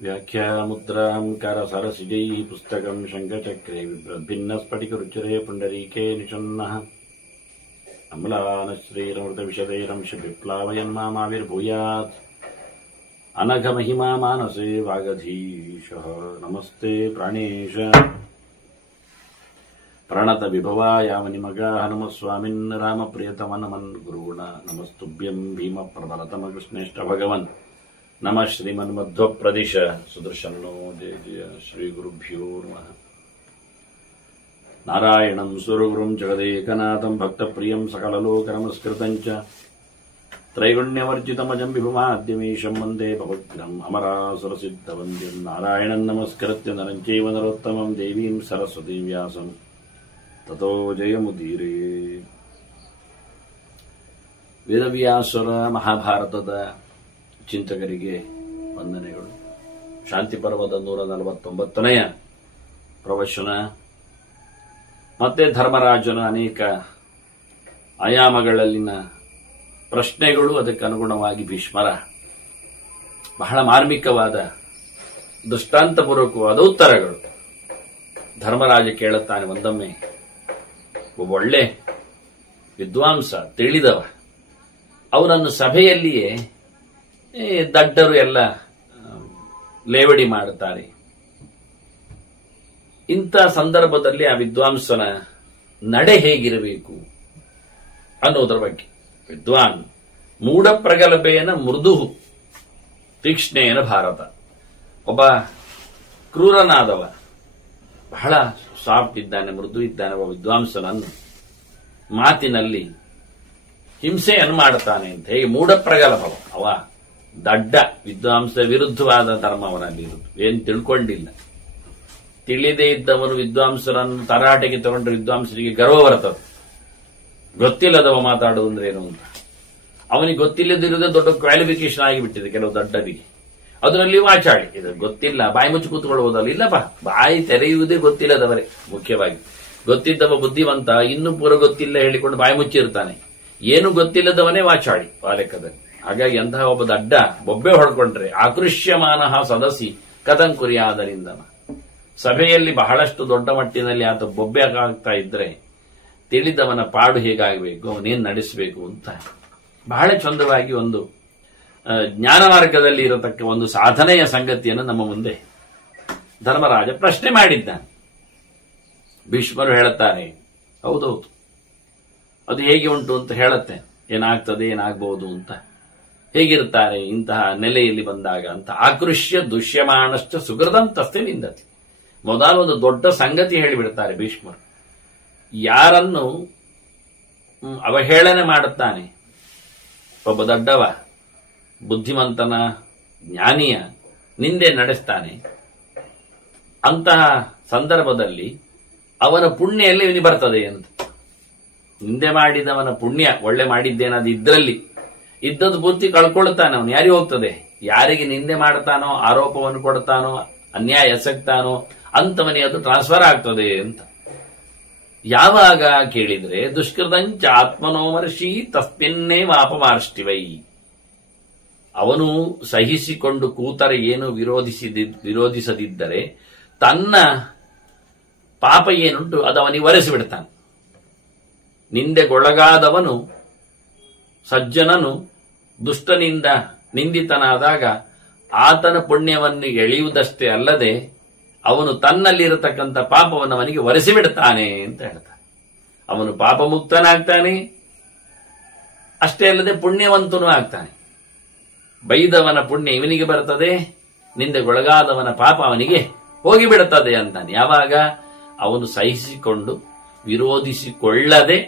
ವ್ಯಾಖ್ಯಾಮುದ್ರಾಂ ಕರಸರಸಿಜೈಃ ಪುಸ್ತಕಂ ಶಂಖಚಕ್ರೆ ಭಿನ್ನಸ್ಫಟಿಕರುಚಿರೆ ಪುಂಡರೀಕೆ ನಿಷನ್ನಃ ಅಮ್ಲಾನಶ್ರೀರಮೃತವಿಶದೈರಂಶ ವಿಪ್ಲಾವಯನ್ಮಾಮಾವಿರ್ಭೂಯಾತ್ ಅನಘಮಹಿಮಾ ಮಾನಸೇ ವಾಗಧೀಶಃ. ನಮಸ್ತೆ ಪ್ರಾಣೇಶ ಪ್ರಣತ ವಿಭವಾಯಾಮನಿಮಗಾಃ ನಮಃ ಸ್ವಾಮಿನ್ ರಾಮಪ್ರಿಯತಮನಮನ್ ಗುರುಗುಣ ನಮಸ್ತುಭ್ಯಂ ಭೀಮ ಪ್ರಬಲತಮ ಕೃಷ್ಣೇಷ್ಟ ಭಗವನ್ ನಮಃ ಶ್ರೀಮನ್ಮಧ್ವಪ್ರದಿಶ ಸುದರ್ಶನ್ನೋ ಜಯ ಜಯ ಶ್ರೀ ಗುರುಭ್ಯೋ ನಮಃ. ನಾರಾಯಣಂ ಸುರಗುರುಂ ಜಗದೇಕನಾಥಂ ಭಕ್ತಪ್ರಿಯಂ ಸಕಲಲೋಕನಮಸ್ಕೃತಂ ಚ ತ್ರೈಗುಣ್ಯವರ್ಜಿತಮಜಂ ವಿಭುಮಾದ್ಯಮೀಶಂ ವಂದೇ ಭವಗ್ರಂ ಅಮರಾಸುರಸಿದ್ಧವಂದ್ಯಂ ನಾರಾಯಣಂ ನಮಸ್ಕೃತ್ಯ ನರಂ ಚೈವ ನರೋತ್ತಮಂ ದೇವೀಂ ಸರಸ್ವತೀಂ ವ್ಯಾಸಂ ತತೋ ಜಯಮುದೀರೇ. ವೇದವ್ಯಾಸರ ಮಹಾಭಾರತದ ಚಿಂತಕರಿಗೆ ವಂದನೆಗಳು. ಶಾಂತಿ ಪರ್ವದ 149ನೆಯ ಪ್ರವಚನ ಮತ್ತೆ ಧರ್ಮರಾಜನ ಅನೇಕ ಆಯಾಮಗಳಲ್ಲಿನ ಪ್ರಶ್ನೆಗಳು, ಅದಕ್ಕೆ ಅನುಗುಣವಾಗಿ ಭೀಷ್ಮರ ಬಹಳ ಮಾರ್ಮಿಕವಾದ ದೃಷ್ಟಾಂತಪೂರ್ವಕವಾದ ಉತ್ತರಗಳು. ಧರ್ಮರಾಜ ಕೇಳುತ್ತಾನೆ ಒಂದೊಮ್ಮೆ, ಒಬ್ಬ ಒಳ್ಳೆ ವಿದ್ವಾಂಸ, ತಿಳಿದವ, ಅವನನ್ನು ಸಭೆಯಲ್ಲಿಯೇ ದಡ್ಡರು ಎಲ್ಲ ಲೇವಡಿ ಮಾಡುತ್ತಾರೆ. ಇಂಥ ಸಂದರ್ಭದಲ್ಲಿ ಆ ವಿದ್ವಾಂಸನ ನಡೆ ಹೇಗಿರಬೇಕು ಅನ್ನೋದರ ಬಗ್ಗೆ. ವಿದ್ವಾನ್ ಮೂಢ ಪ್ರಗಲ್ಭೆಯನ ಮೃದು ತೀಕ್ಷ್ಣೇನ ಭಾರತ. ಒಬ್ಬ ಕ್ರೂರನಾದವ, ಬಹಳ ಸಾಫ್ಟ್ ಇದ್ದಾನೆ, ಮೃದು ಇದ್ದಾನೆ. ಒಬ್ಬ ವಿದ್ವಾಂಸನನ್ನು ಮಾತಿನಲ್ಲಿ ಹಿಂಸೆಯನ್ನು ಮಾಡುತ್ತಾನೆ ಅಂತ ಹೇಗೆ ಮೂಢ ಪ್ರಗಲ್ಭವ. ಅವ ದಡ್ಡ ವಿದ್ವಾಂಸ, ವಿರುದ್ಧವಾದ ಧರ್ಮ ಅವನಲ್ಲಿ ಇರುವುದು, ಏನು ತಿಳ್ಕೊಂಡಿಲ್ಲ. ತಿಳಿದೇ ಇದ್ದವನು ವಿದ್ವಾಂಸರನ್ನು ತರಾಟೆಗೆ ತಗೊಂಡ್ರೆ ವಿದ್ವಾಂಸರಿಗೆ ಗರ್ವ ಬರ್ತದೆ. ಗೊತ್ತಿಲ್ಲದವ ಮಾತಾಡುವುದು ಅಂದ್ರೆ ಏನು ಅಂತ. ಅವನಿಗೆ ಗೊತ್ತಿಲ್ಲದಿರುವುದೇ ದೊಡ್ಡ ಕ್ವಾಲಿಫಿಕೇಶನ್ ಆಗಿಬಿಟ್ಟಿದೆ ಕೆಲವು ದಡ್ಡರಿಗೆ. ಅದರಲ್ಲಿ ವಾಚಾಳಿ, ಇದು ಗೊತ್ತಿಲ್ಲ, ಬಾಯಿ ಮುಚ್ಚಿ ಕೂತ್ಕೊಳ್ಳುವುದಲ್ಲ. ಇಲ್ಲಪ್ಪ, ಬಾಯಿ ತೆರೆಯುವುದೇ ಗೊತ್ತಿಲ್ಲದವರೇ. ಮುಖ್ಯವಾಗಿ ಗೊತ್ತಿದ್ದವ ಬುದ್ಧಿವಂತ, ಇನ್ನೂ ಪೂರ ಗೊತ್ತಿಲ್ಲ ಹೇಳಿಕೊಂಡು ಬಾಯಿ ಮುಚ್ಚಿರ್ತಾನೆ. ಏನು ಗೊತ್ತಿಲ್ಲದವನೇ ವಾಚಾಳಿ ಆ ಲೆಕ್ಕದಲ್ಲಿ. ಹಾಗಾಗಿ ಅಂತಹ ಒಬ್ಬ ದಡ್ಡ ಬೊಬ್ಬೆ ಹೊಡ್ಕೊಂಡ್ರೆ ಆಕೃಷ್ಯಮಾನ ಸದಸಿ ಕಥಂ ಕುರಿಯಾದರಿಂದ, ಸಭೆಯಲ್ಲಿ ಬಹಳಷ್ಟು ದೊಡ್ಡ ಮಟ್ಟಿನಲ್ಲಿ ಆತ ಬೊಬ್ಬೆ ಆಗ್ತಾ ಇದ್ರೆ ತಿಳಿದವನ ಪಾಡು ಹೇಗಾಗಬೇಕು, ಅವನೇನು ನಡೆಸಬೇಕು ಅಂತ ಬಹಳ ಚಂದವಾಗಿ ಒಂದು ಜ್ಞಾನ ಮಾರ್ಗದಲ್ಲಿ ಇರತಕ್ಕ ಒಂದು ಸಾಧನೆಯ ಸಂಗತಿಯನ್ನು ನಮ್ಮ ಮುಂದೆ ಧರ್ಮರಾಜ ಪ್ರಶ್ನೆ ಮಾಡಿದ್ದಾನೆ. ಭೀಷ್ಮರು ಹೇಳುತ್ತಾರೆ, ಹೌದೌದು, ಅದು ಹೇಗೆ ಉಂಟು ಅಂತ ಹೇಳುತ್ತೆ, ಏನಾಗ್ತದೆ ಏನಾಗಬಹುದು ಅಂತ. ಹೇಗಿರ್ತಾರೆ ಇಂತಹ ನೆಲೆಯಲ್ಲಿ ಬಂದಾಗ ಅಂತ. ಆಕೃಷ್ಯ ದುಷ್ಯಮಾನಶ್ಚ ಸುಕೃತಂತಸ್ತೆ ನಿಂದತಿ. ಮೊದಲು ಒಂದು ದೊಡ್ಡ ಸಂಗತಿ ಹೇಳಿಬಿಡ್ತಾರೆ ಭೀಷ್ಮರು. ಯಾರನ್ನು ಅವಹೇಳನೆ ಮಾಡುತ್ತಾನೆ ಒಬ್ಬ ದಡ್ಡವ, ಬುದ್ಧಿವಂತನ ಜ್ಞಾನಿಯ ನಿಂದೆ ನಡೆಸ್ತಾನೆ, ಅಂತಹ ಸಂದರ್ಭದಲ್ಲಿ ಅವನ ಪುಣ್ಯ ಎಲ್ಲಿ ಇವನಿಗೆ ಬರ್ತದೆ ಅಂತ. ನಿಂದೆ ಮಾಡಿದವನ ಪುಣ್ಯ, ಒಳ್ಳೆ ಮಾಡಿದ್ದೇನದು ಇದ್ರಲ್ಲಿ ಇದ್ದದ್ದು ಪೂರ್ತಿ ಕಳ್ಕೊಳ್ತಾನೆ ಅವನು. ಯಾರಿಗೆ ಹೋಗ್ತದೆ? ಯಾರಿಗೆ ನಿಂದೆ ಮಾಡ್ತಾನೋ, ಆರೋಪವನ್ನು ಕೊಡ್ತಾನೋ, ಅನ್ಯಾಯ ಎಸಗ್ತಾನೋ ಅಂತವನಿಗೆ ಅದು ಟ್ರಾನ್ಸ್ಫರ್ ಆಗ್ತದೆ ಅಂತ. ಯಾವಾಗ ಕೇಳಿದ್ರೆ, ದುಷ್ಕೃತಂಚ ಆತ್ಮನೋಮರ್ಷಿ ತಸ್ಮಿನ್ನೇ ವಾಪಮಾರ್ಷ್ಟಿವೈ. ಅವನು ಸಹಿಸಿಕೊಂಡು ಕೂತರೆ ಏನು ವಿರೋಧಿಸದಿದ್ದರೆ ತನ್ನ ಪಾಪ ಏನುಂಟು ಅದು ಅವನಿಗೆ ಒರೆಸಿಬಿಡ್ತಾನೆ. ನಿಂದೆಗೊಳಗಾದವನು, ಸಜ್ಜನನು ದುಷ್ಟನಿಂದ ನಿಂದಿತನಾದಾಗ ಆತನ ಪುಣ್ಯವನ್ನು ಎಳೆಯುವುದಷ್ಟೇ ಅಲ್ಲದೆ ಅವನು ತನ್ನಲ್ಲಿರತಕ್ಕಂಥ ಪಾಪವನ್ನು ಅವನಿಗೆ ಒರೆಸಿಬಿಡ್ತಾನೆ ಅಂತ ಹೇಳ್ತಾನೆ. ಅವನು ಪಾಪ ಮುಕ್ತನಾಗ್ತಾನೆ, ಅಷ್ಟೇ ಅಲ್ಲದೆ ಪುಣ್ಯವಂತನೂ ಆಗ್ತಾನೆ. ಬೈದವನ ಪುಣ್ಯ ಇವನಿಗೆ ಬರ್ತದೆ, ನಿಂದೆಗೊಳಗಾದವನ ಪಾಪ ಅವನಿಗೆ ಹೋಗಿಬಿಡುತ್ತದೆ ಅಂತಾನೆ. ಯಾವಾಗ ಅವನು ಸಹಿಸಿಕೊಂಡು ವಿರೋಧಿಸಿಕೊಳ್ಳದೆ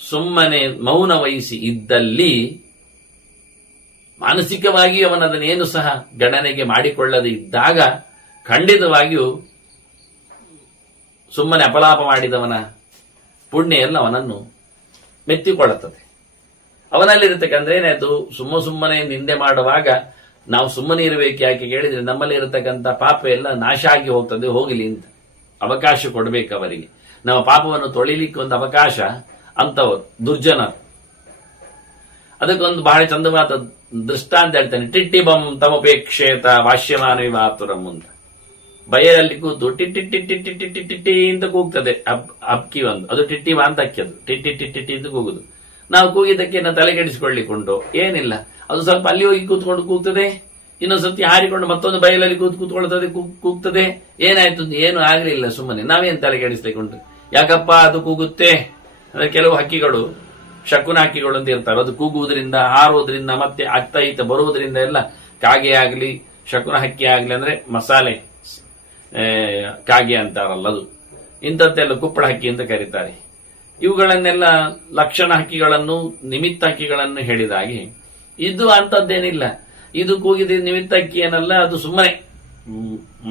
ಸುಮ್ಮನೆ ಮೌನ ವಹಿಸಿ ಇದ್ದಲ್ಲಿ, ಮಾನಸಿಕವಾಗಿ ಅವನದನ್ನೇನು ಸಹ ಗಣನೆಗೆ ಮಾಡಿಕೊಳ್ಳದೆ ಇದ್ದಾಗ ಖಂಡಿತವಾಗಿಯೂ ಸುಮ್ಮನೆ ಅಪಲಾಪ ಮಾಡಿದವನ ಪುಣ್ಯ ಎಲ್ಲ ಅವನನ್ನು ಮೆತ್ತಿಕೊಳ್ಳುತ್ತದೆ. ಅವನಲ್ಲಿರತಕ್ಕಂದ್ರೆ ಏನಾಯ್ತು, ಸುಮ್ಮನೆ ನಿಂದೆ ಮಾಡುವಾಗ ನಾವು ಸುಮ್ಮನೆ ಇರಬೇಕು. ಯಾಕೆ ಕೇಳಿದ್ರೆ ನಮ್ಮಲ್ಲಿ ಇರತಕ್ಕಂಥ ಪಾಪ ಎಲ್ಲ ನಾಶ ಆಗಿ ಹೋಗ್ತದೆ, ಹೋಗಲಿ ಅಂತ ಅವಕಾಶ ಕೊಡಬೇಕು ಅವರಿಗೆ. ನಮ್ಮ ಪಾಪವನ್ನು ತೊಳಿಲಿಕ್ಕೆ ಒಂದು ಅವಕಾಶ ಅಂತವರು ದುರ್ಜನರು. ಅದಕ್ಕೊಂದು ಬಹಳ ಚಂದವಾದ ದೃಷ್ಟಾಂತ ಹೇಳ್ತಾನೆ. ಟಿಟ್ಟಿಬಂ ತಮಪೇಕ್ಷೇತ ವಾಶ್ಯಮಾನವಿ ಮಾತುರಂ ಅಂತ. ಬಯಲಲ್ಲಿ ಕೂತು ಟಿಟ್ಟಿ ಟಿಟ್ಟಿ ಟಿಟ್ಟಿ ಟಿಟ್ಟಿ ಅಂತ ಕೂಗ್ತದೆ. ಅಕ್ಕಿ ಒಂದು, ಅದು ಟಿಟ್ಟಿವ ಅಂತ ಅಕ್ಕಿ, ಅದು ಟಿಟ್ಟಿ ಟಿಟ್ಟಿ ಅಂತ ಕೂಗುದು. ನಾವು ಕೂಗಿದ್ದಕ್ಕೆ ನಾವು ತಲೆಗೆಡಿಸಿಕೊಳ್ಳಿಕೊಂಡು ಏನಿಲ್ಲ, ಅದು ಸ್ವಲ್ಪ ಅಲ್ಲಿ ಹೋಗಿ ಕೂತ್ಕೊಂಡು ಕೂಗ್ತದೆ, ಇನ್ನೊಂದ್ಸತಿ ಹಾರಿಕೊಂಡು ಮತ್ತೊಂದು ಬಯಲಲ್ಲಿ ಕೂತ್ಕೊಳ್ತದೆ, ಕೂಗ್ತದೆ. ಏನಾಯ್ತು? ಏನು ಆಗ್ಲಿಲ್ಲ, ಸುಮ್ಮನೆ ನಾವೇನು ತಲೆಗೆಡಿಸ್ಲಿಕ್ಕುಂಟು. ಯಾಕಪ್ಪ ಅದು ಕೂಗುತ್ತೆ ಅಂದ್ರೆ ಕೆಲವು ಹಕ್ಕಿಗಳು ಶಕುನ ಹಕ್ಕಿಗಳು ಅಂತ ಇರ್ತಾರೆ. ಅದು ಕೂಗುವುದರಿಂದ, ಹಾರೋದ್ರಿಂದ, ಮತ್ತೆ ಅತ್ತ ಈತ ಬರುವುದರಿಂದ ಎಲ್ಲ ಕಾಗೆ ಆಗ್ಲಿ ಶಕುನ ಹಕ್ಕಿ ಆಗ್ಲಿ ಅಂದ್ರೆ ಮಸಾಲೆ ಕಾಗೆ ಅಂತಾರಲ್ಲ, ಅದು ಇಂಥದ್ದೆಲ್ಲ ಕುಪ್ಪಳ ಹಕ್ಕಿ ಅಂತ ಕರೀತಾರೆ. ಇವುಗಳನ್ನೆಲ್ಲ ಲಕ್ಷಣ ಹಕ್ಕಿಗಳನ್ನು, ನಿಮಿತ್ತ ಹಕ್ಕಿಗಳನ್ನು ಹೇಳಿದಾಗೆ ಇದು ಅಂತದ್ದೇನಿಲ್ಲ. ಇದು ಕೂಗಿದ ನಿಮಿತ್ತ ಹಕ್ಕಿ ಏನಲ್ಲ, ಅದು ಸುಮ್ಮನೆ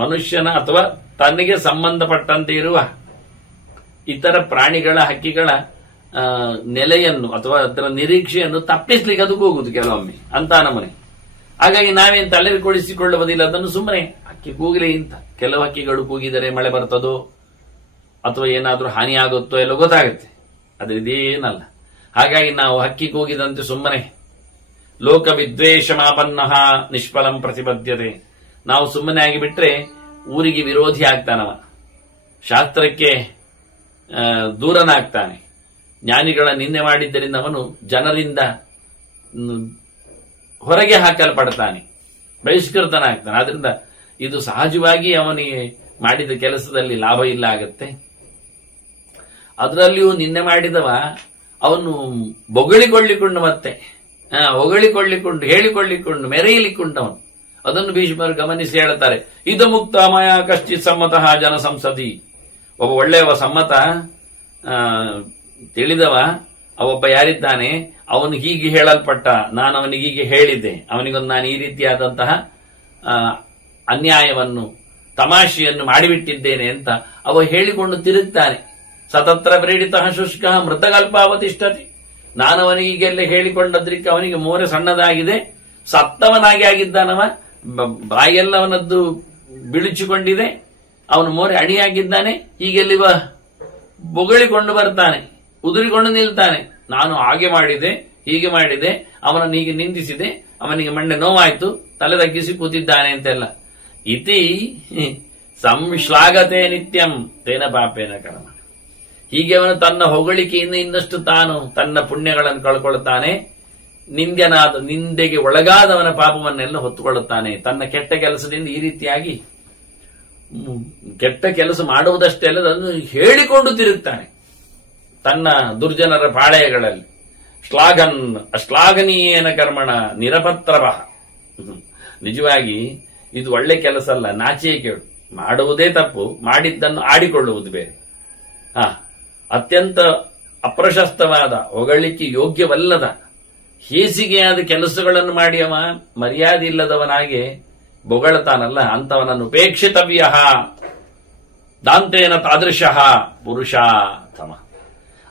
ಮನುಷ್ಯನ ಅಥವಾ ತನಗೆ ಸಂಬಂಧಪಟ್ಟಂತೆ ಇರುವ ಇತರ ಪ್ರಾಣಿಗಳ, ಹಕ್ಕಿಗಳ ನೆಲೆಯನ್ನು ಅಥವಾ ಅದರ ನಿರೀಕ್ಷೆಯನ್ನು ತಪ್ಪಿಸ್ಲಿಕ್ಕೆ ಅದು ಕೂಗುದು ಕೆಲವೊಮ್ಮೆ ಅಂತ ನಮನೆ. ಹಾಗಾಗಿ ನಾವೇನು ತಲೆಗೊಳಿಸಿಕೊಳ್ಳುವುದಿಲ್ಲ, ಅದನ್ನು ಸುಮ್ಮನೆ ಹಕ್ಕಿ ಕೂಗಲಿ ಅಂತ. ಕೆಲವು ಹಕ್ಕಿಗಳು ಕೂಗಿದರೆ ಮಳೆ ಬರ್ತದೋ ಅಥವಾ ಏನಾದ್ರೂ ಹಾನಿ ಆಗುತ್ತೋ ಎಲ್ಲ ಗೊತ್ತಾಗುತ್ತೆ, ಅದು ಇದೇನಲ್ಲ. ಹಾಗಾಗಿ ನಾವು ಹಕ್ಕಿ ಕೂಗಿದಂತೆ ಸುಮ್ಮನೆ ಲೋಕ ವಿದ್ವೇಷಮಾಪನ್ನ ನಿಷ್ಫಲಂ ಪ್ರತಿಬದ್ಧತೆ, ನಾವು ಸುಮ್ಮನೆ ಆಗಿಬಿಟ್ರೆ ಊರಿಗೆ ವಿರೋಧಿ ಆಗ್ತಾನವ, ಶಾಸ್ತ್ರಕ್ಕೆ ದೂರನಾಗ್ತಾನೆ. ಜ್ಞಾನಿಗಳ ನಿಂದೆ ಮಾಡಿದ್ದರಿಂದ ಅವನು ಜನರಿಂದ ಹೊರಗೆ ಹಾಕಲ್ಪಡ್ತಾನೆ, ಬಹಿಷ್ಕೃತನಾಗ್ತಾನೆ. ಆದ್ರಿಂದ ಇದು ಸಹಜವಾಗಿ ಅವನಿಗೆ ಮಾಡಿದ ಕೆಲಸದಲ್ಲಿ ಲಾಭ ಇಲ್ಲ ಆಗತ್ತೆ. ಅದರಲ್ಲಿಯೂ ನಿನ್ನೆ ಮಾಡಿದವ ಅವನು ಬೊಗಳಿಕೊಳ್ಳಿಕೊಂಡು ಮತ್ತೆ ಹೊಗಳಿಕೊಳ್ಳಿಕೊಂಡು ಹೇಳಿಕೊಳ್ಳಿಕೊಂಡು ಮೆರೆಯಲಿಕ್ಕುಂಟವನು. ಅದನ್ನು ಭೀಷ್ಮರು ಗಮನಿಸಿ ಹೇಳುತ್ತಾರೆ. ಇದು ಮುಕ್ತ ಮಯ ಕಶ್ಚಿತ್ ಸಮ್ಮತಃ ಜನ ಸಂಸದಿ. ಒಬ್ಬ ಒಳ್ಳೆಯವ ಸಮ್ಮತ ತಿಳಿದವ ಅವೊಬ್ಬ ಯಾರಿದ್ದಾನೆ, ಅವನು ಹೀಗೆ ಹೇಳಲ್ಪಟ್ಟ, ನಾನು ಅವನಿಗೆ ಹೀಗೆ ಹೇಳಿದ್ದೆ, ಅವನಿಗೊಂದು ನಾನು ಈ ರೀತಿಯಾದಂತಹ ಅನ್ಯಾಯವನ್ನು ತಮಾಷೆಯನ್ನು ಮಾಡಿಬಿಟ್ಟಿದ್ದೇನೆ ಅಂತ ಅವ ಹೇಳಿಕೊಂಡು ತಿರುಗ್ತಾನೆ. ಸತತ್ರ ಪ್ರೇಡಿತ ಶುಷ್ಕ ಮೃತಕಲ್ಪಾವತಿಷ್ಠತಿ. ನಾನು ಅವನಿಗೆ ಹೀಗೆಲ್ಲ ಹೇಳಿಕೊಂಡದ್ರಿಕ್ಕೆ ಅವನಿಗೆ ಮೋರೆ ಸಣ್ಣದಾಗಿದೆ, ಸತ್ತವನಾಗಿ ಆಗಿದ್ದಾನವ, ಬಾಯೆಲ್ಲವನದ್ದು ಬಿಳುಚಿಕೊಂಡಿದೆ, ಅವನು ಮೋರೆ ಅಣಿಯಾಗಿದ್ದಾನೆ. ಹೀಗೆಲ್ಲಿವ ಬೊಗಳಿಕೊಂಡು ಬರ್ತಾನೆ, ಉದುರಿಕೊಂಡು ನಿಲ್ತಾನೆ. ನಾನು ಹಾಗೆ ಮಾಡಿದೆ, ಹೀಗೆ ಮಾಡಿದೆ, ಅವನನ್ನು ಹೀಗೆ ನಿಂದಿಸಿದೆ, ಅವನಿಗೆ ಮಂಡೆ ನೋವಾಯ್ತು, ತಲೆ ತಗ್ಗಿಸಿ ಕೂತಿದ್ದಾನೆ ಅಂತೆಲ್ಲ. ಇತಿ ಸಂಶ್ಲಾಘತೆ ನಿತ್ಯಂ ತೇನ ಪಾಪೇನ ಕರ್ಮ. ಹೀಗೆ ಅವನು ತನ್ನ ಹೊಗಳಿಕೆಯಿಂದ ಇನ್ನಷ್ಟು ತಾನು ತನ್ನ ಪುಣ್ಯಗಳನ್ನು ಕಳ್ಕೊಳ್ತಾನೆ, ನಿಂದೆಗೆ ಒಳಗಾದವನ ಪಾಪವನ್ನೆಲ್ಲ ಹೊತ್ತುಕೊಳ್ಳುತ್ತಾನೆ. ತನ್ನ ಕೆಟ್ಟ ಕೆಲಸದಿಂದ ಈ ರೀತಿಯಾಗಿ ಕೆಟ್ಟ ಕೆಲಸ ಮಾಡುವುದಷ್ಟೇ ಅಲ್ಲ, ಅದನ್ನು ಹೇಳಿಕೊಂಡು ತಿರುಗ್ತಾನೆ ತನ್ನ ದುರ್ಜನರ ಪಾಳೆಯಗಳಲ್ಲಿ. ಅಶ್ಲಾಘನೀಯನ ಕರ್ಮಣ ನಿರಪತ್ರಭ. ನಿಜವಾಗಿ ಇದು ಒಳ್ಳೆ ಕೆಲಸ ಅಲ್ಲ, ನಾಚಿಕೆ ಕೇಳು. ಮಾಡುವುದೇ ತಪ್ಪು, ಮಾಡಿದ್ದನ್ನು ಆಡಿಕೊಳ್ಳುವುದು ಬೇರೆ. ಅತ್ಯಂತ ಅಪ್ರಶಸ್ತವಾದ, ಹೊಗಳಿಕೆ ಯೋಗ್ಯವಲ್ಲದ, ಹೇಸಿಗೆಯಾದ ಕೆಲಸಗಳನ್ನು ಮಾಡಿ ಅವ ಮರ್ಯಾದೆ ಇಲ್ಲದವನಾಗೆ ಬೊಗಳತಾನಲ್ಲ, ಅಂತವನನ್ನು ಉಪೇಕ್ಷಿತವ್ಯ ದಾಂತೇನ ತಾದೃಶಃ ಪುರುಷಾತಮ.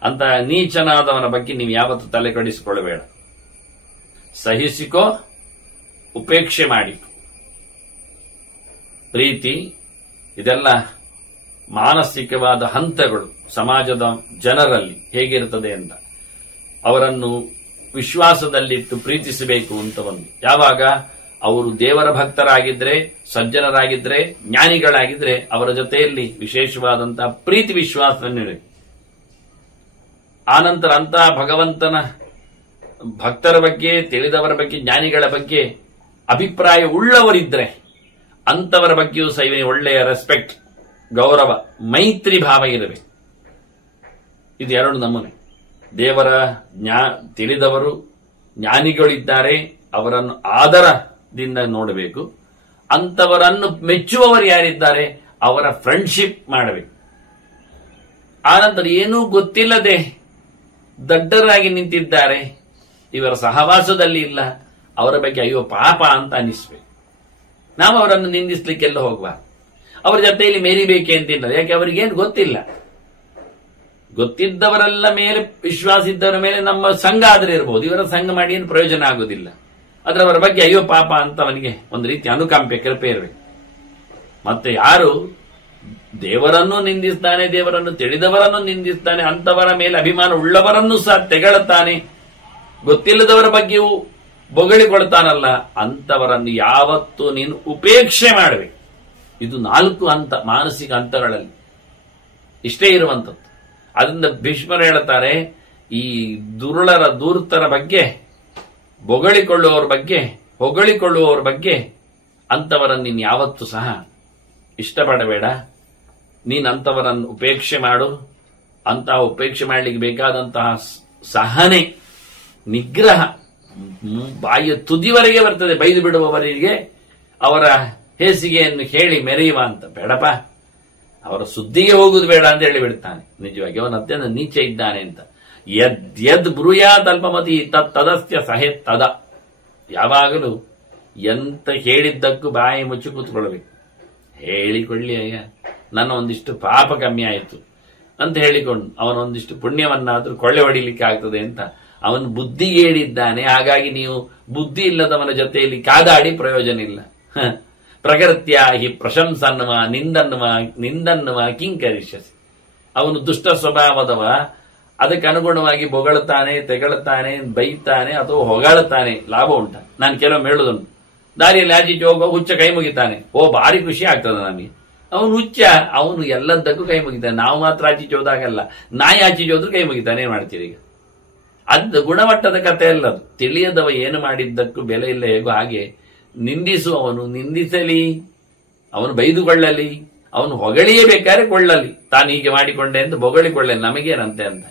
ಅಂತ ನೀಚನಾದವನ ಬಗ್ಗೆ ನೀವು ಯಾವತ್ತೂ ತಲೆ ಕೆಡಿಸಿಕೊಳ್ಳಬೇಡ. ಸಹಿಸಿಕೋ, ಉಪೇಕ್ಷೆ ಮಾಡಿ. ಪ್ರೀತಿ ಇದೆಲ್ಲ ಮಾನಸಿಕವಾದ ಹಂತಗಳು ಸಮಾಜದ ಜನರಲ್ಲಿ ಹೇಗಿರುತ್ತದೆ ಅಂತ. ಅವರನ್ನು ವಿಶ್ವಾಸದಲ್ಲಿಟ್ಟು ಪ್ರೀತಿಸಬೇಕು ಅಂತ ಒಂದು. ಯಾವಾಗ ಅವರು ದೇವರ ಭಕ್ತರಾಗಿದ್ರೆ, ಸಜ್ಜನರಾಗಿದ್ರೆ, ಜ್ಞಾನಿಗಳಾಗಿದ್ರೆ ಅವರ ಜೊತೆಯಲ್ಲಿ ವಿಶೇಷವಾದಂತಹ ಪ್ರೀತಿ ವಿಶ್ವಾಸವನ್ನಿದೆ. ಆನಂತರ ಅಂತಹ ಭಗವಂತನ ಭಕ್ತರ ಬಗ್ಗೆ, ತಿಳಿದವರ ಬಗ್ಗೆ, ಜ್ಞಾನಿಗಳ ಬಗ್ಗೆ ಅಭಿಪ್ರಾಯ ಉಳ್ಳವರಿದ್ರೆ ಅಂತವರ ಬಗ್ಗೆಯೂ ಸಹ ಒಳ್ಳೆಯ ರೆಸ್ಪೆಕ್ಟ್, ಗೌರವ, ಮೈತ್ರಿ ಭಾವ ಇರಬೇಕು. ಇದು ಎರಡು ನಮೂನೆ. ದೇವರ ತಿಳಿದವರು ಜ್ಞಾನಿಗಳಿದ್ದಾರೆ, ಅವರನ್ನು ಆದರದಿಂದ ನೋಡಬೇಕು. ಅಂತವರನ್ನು ಮೆಚ್ಚುವವರು ಯಾರಿದ್ದಾರೆ ಅವರ ಫ್ರೆಂಡ್ಶಿಪ್ ಮಾಡಬೇಕು. ಆನಂತರ ಏನೂ ಗೊತ್ತಿಲ್ಲದೆ ದಡ್ಡರಾಗಿ ನಿಂತಿದ್ದಾರೆ, ಇವರ ಸಹವಾಸದಲ್ಲಿ ಇಲ್ಲ, ಅವರ ಬಗ್ಗೆ ಅಯ್ಯೋ ಪಾಪ ಅಂತ ಅನಿಸ್ಬೇಕು. ನಾವು ಅವರನ್ನು ನಿಂದಿಸ್ಲಿಕ್ಕೆಲ್ಲ ಹೋಗಬಾರ್ದು. ಅವರ ಜೊತೆಯಲ್ಲಿ ಮೇರಿಬೇಕೆ ಅಂತಿಲ್ಲ. ಯಾಕೆ ಅವರಿಗೇನು ಗೊತ್ತಿಲ್ಲ. ಗೊತ್ತಿದ್ದವರೆಲ್ಲ ಮೇಲೆ, ವಿಶ್ವಾಸ ಇದ್ದವರ ಮೇಲೆ ನಮ್ಮ ಸಂಘ ಆದ್ರೆ ಇರಬಹುದು, ಇವರ ಸಂಘ ಮಾಡಿ ಏನು ಪ್ರಯೋಜನ ಆಗುದಿಲ್ಲ. ಆದ್ರೆ ಅವರ ಬಗ್ಗೆ ಅಯ್ಯೋ ಪಾಪ ಅಂತ ಅವನಿಗೆ ಒಂದು ರೀತಿ ಅನುಕಂಪೆ, ಕೃಪೆ ಇರಬೇಕು. ಮತ್ತೆ ಯಾರು ದೇವರನ್ನು ನಿಂದಿಸ್ತಾನೆ, ದೇವರನ್ನು ತಿಳಿದವರನ್ನು ನಿಂದಿಸ್ತಾನೆ, ಅಂತವರ ಮೇಲೆ ಅಭಿಮಾನ ಉಳ್ಳವರನ್ನು ಸಹ ತೆಗಳುತ್ತಾನೆ, ಗೊತ್ತಿಲ್ಲದವರ ಬಗ್ಗೆಯೂ ಬೊಗಳಿಕೊಳ್ತಾನಲ್ಲ, ಅಂತವರನ್ನು ಯಾವತ್ತೂ ನೀನು ಉಪೇಕ್ಷೆ ಮಾಡಬೇಕು. ಇದು 4 ಹಂತ, ಮಾನಸಿಕ ಹಂತಗಳಲ್ಲಿ ಇಷ್ಟೇ ಇರುವಂಥದ್ದು. ಅದರಿಂದ ಭೀಷ್ಮರು ಹೇಳ್ತಾರೆ, ಈ ದುರುಳರ ದೂರ್ತರ ಬಗ್ಗೆ, ಹೊಗಳಿಕೊಳ್ಳುವವರ ಬಗ್ಗೆ ಅಂತವರನ್ನು ನೀನು ಯಾವತ್ತೂ ಸಹ ಇಷ್ಟಪಡಬೇಡ. ನೀನು ಅಂತವರನ್ನು ಉಪೇಕ್ಷೆ ಮಾಡು. ಅಂತಹ ಉಪೇಕ್ಷೆ ಮಾಡಲಿಕ್ಕೆ ಬೇಕಾದಂತಹ ಸಹನೆ, ನಿಗ್ರಹ ಬಾಯಿಯ ತುದಿವರೆಗೆ ಬರ್ತದೆ. ಬೈದು ಬಿಡುವವರಿಗೆ ಅವರ ಹೇಸಿಗೆಯನ್ನು ಹೇಳಿ ಮೆರೆಯುವ ಅಂತ ಬೇಡಪ್ಪ, ಅವರ ಸುದ್ದಿಗೆ ಹೋಗುವುದು ಬೇಡ ಅಂತ ಹೇಳಿಬಿಡ್ತಾನೆ. ನಿಜವಾಗಿ ಅವನ ಅತ್ಯಂತ ನೀಚ ಇದ್ದಾನೆ ಅಂತ. ಯದ್ ಬ್ರೂಯಾತ್ ಅಲ್ಪಮತಿ ತದಸ್ಯ ಸಹೆ ತದ. ಯಾವಾಗಲೂ ಎಂತ ಹೇಳಿದ್ದಕ್ಕೂ ಬಾಯಿ ಮುಚ್ಚಿ ಕೂತ್ಕೊಳ್ಬೇಕು. ಹೇಳಿಕೊಳ್ಳಿ ಅಯ್ಯ, ನನ್ನ ಒಂದಿಷ್ಟು ಪಾಪ ಕಮ್ಮಿ ಆಯಿತು ಅಂತ ಹೇಳಿಕೊಂಡು ಅವನೊಂದಿಷ್ಟು ಪುಣ್ಯವನ್ನಾದ್ರೂ ಕೊಳ್ಳೆ ಹೊಡಿಲಿಕ್ಕೆ ಆಗ್ತದೆ ಅಂತ ಅವನು ಬುದ್ಧಿಗೆ ಹೇಳಿದ್ದಾನೆ. ಹಾಗಾಗಿ ನೀವು ಬುದ್ಧಿ ಇಲ್ಲದವನ ಜೊತೆಯಲ್ಲಿ ಕಾದಾಡಿ ಪ್ರಯೋಜನ ಇಲ್ಲ. ಪ್ರಕೃತ್ಯ ಹಿ ಪ್ರಶಂಸನ್ನುವ ನಿಂದನ್ನುವ ಕಿಂಕರಿಷ್ಯಸಿ. ಅವನು ದುಷ್ಟ ಸ್ವಭಾವದವ, ಅದಕ್ಕೆ ಅನುಗುಣವಾಗಿ ಬೊಗಳುತ್ತಾನೆ, ತೆಗಳುತ್ತಾನೆ, ಬೈತಾನೆ ಅಥವಾ ಹೊಗಳುತ್ತಾನೆ. ಲಾಭ ಉಂಟ? ನಾನು ಕೆಲವೊಮ್ಮೆ ಹೇಳುದುಂಟು, ದಾರಿಯಲ್ಲಿ ಆಚೀಚೆ ಹೋಗುವ ಹುಚ್ಚ ಕೈ ಮುಗಿತಾನೆ. ಭಾರಿ ಖುಷಿ ಆಗ್ತದೆ ನಮಗೆ. ಅವನು ಹುಚ್ಚ, ಅವನು ಎಲ್ಲದಕ್ಕೂ ಕೈ ಮುಗಿತಾನೆ. ನಾವು ಮಾತ್ರ ಆಚೀಚೆ ಹೋದಾಗಲ್ಲ, ನಾಯಿ ಆಚೀಚೆ ಹೋದ್ರೂ ಕೈ ಮುಗಿತಾನೆ. ಏನ್ ಮಾಡ್ತೀರಿ ಈಗ? ಅದು ಗುಣಮಟ್ಟದ ಕಥೆ ಅಲ್ಲದು. ತಿಳಿಯದವ ಏನು ಮಾಡಿದ್ದಕ್ಕೂ ಬೆಲೆ ಇಲ್ಲ. ಹೇಗೋ ಹಾಗೆ ನಿಂದಿಸುವವನು ನಿಂದಿಸಲಿ, ಅವನು ಬೈದುಕೊಳ್ಳಲಿ, ಅವನು ಹೊಗಳಿಯೇ ಬೇಕಾದ್ರೆ ಕೊಳ್ಳಲಿ. ತಾನು ಹೀಗೆ ಮಾಡಿಕೊಂಡೆ ಅಂತ ಬೊಗಳಿಕೊಳ್ಳಲಿ, ನಮಗೇನಂತೆ ಅಂತ.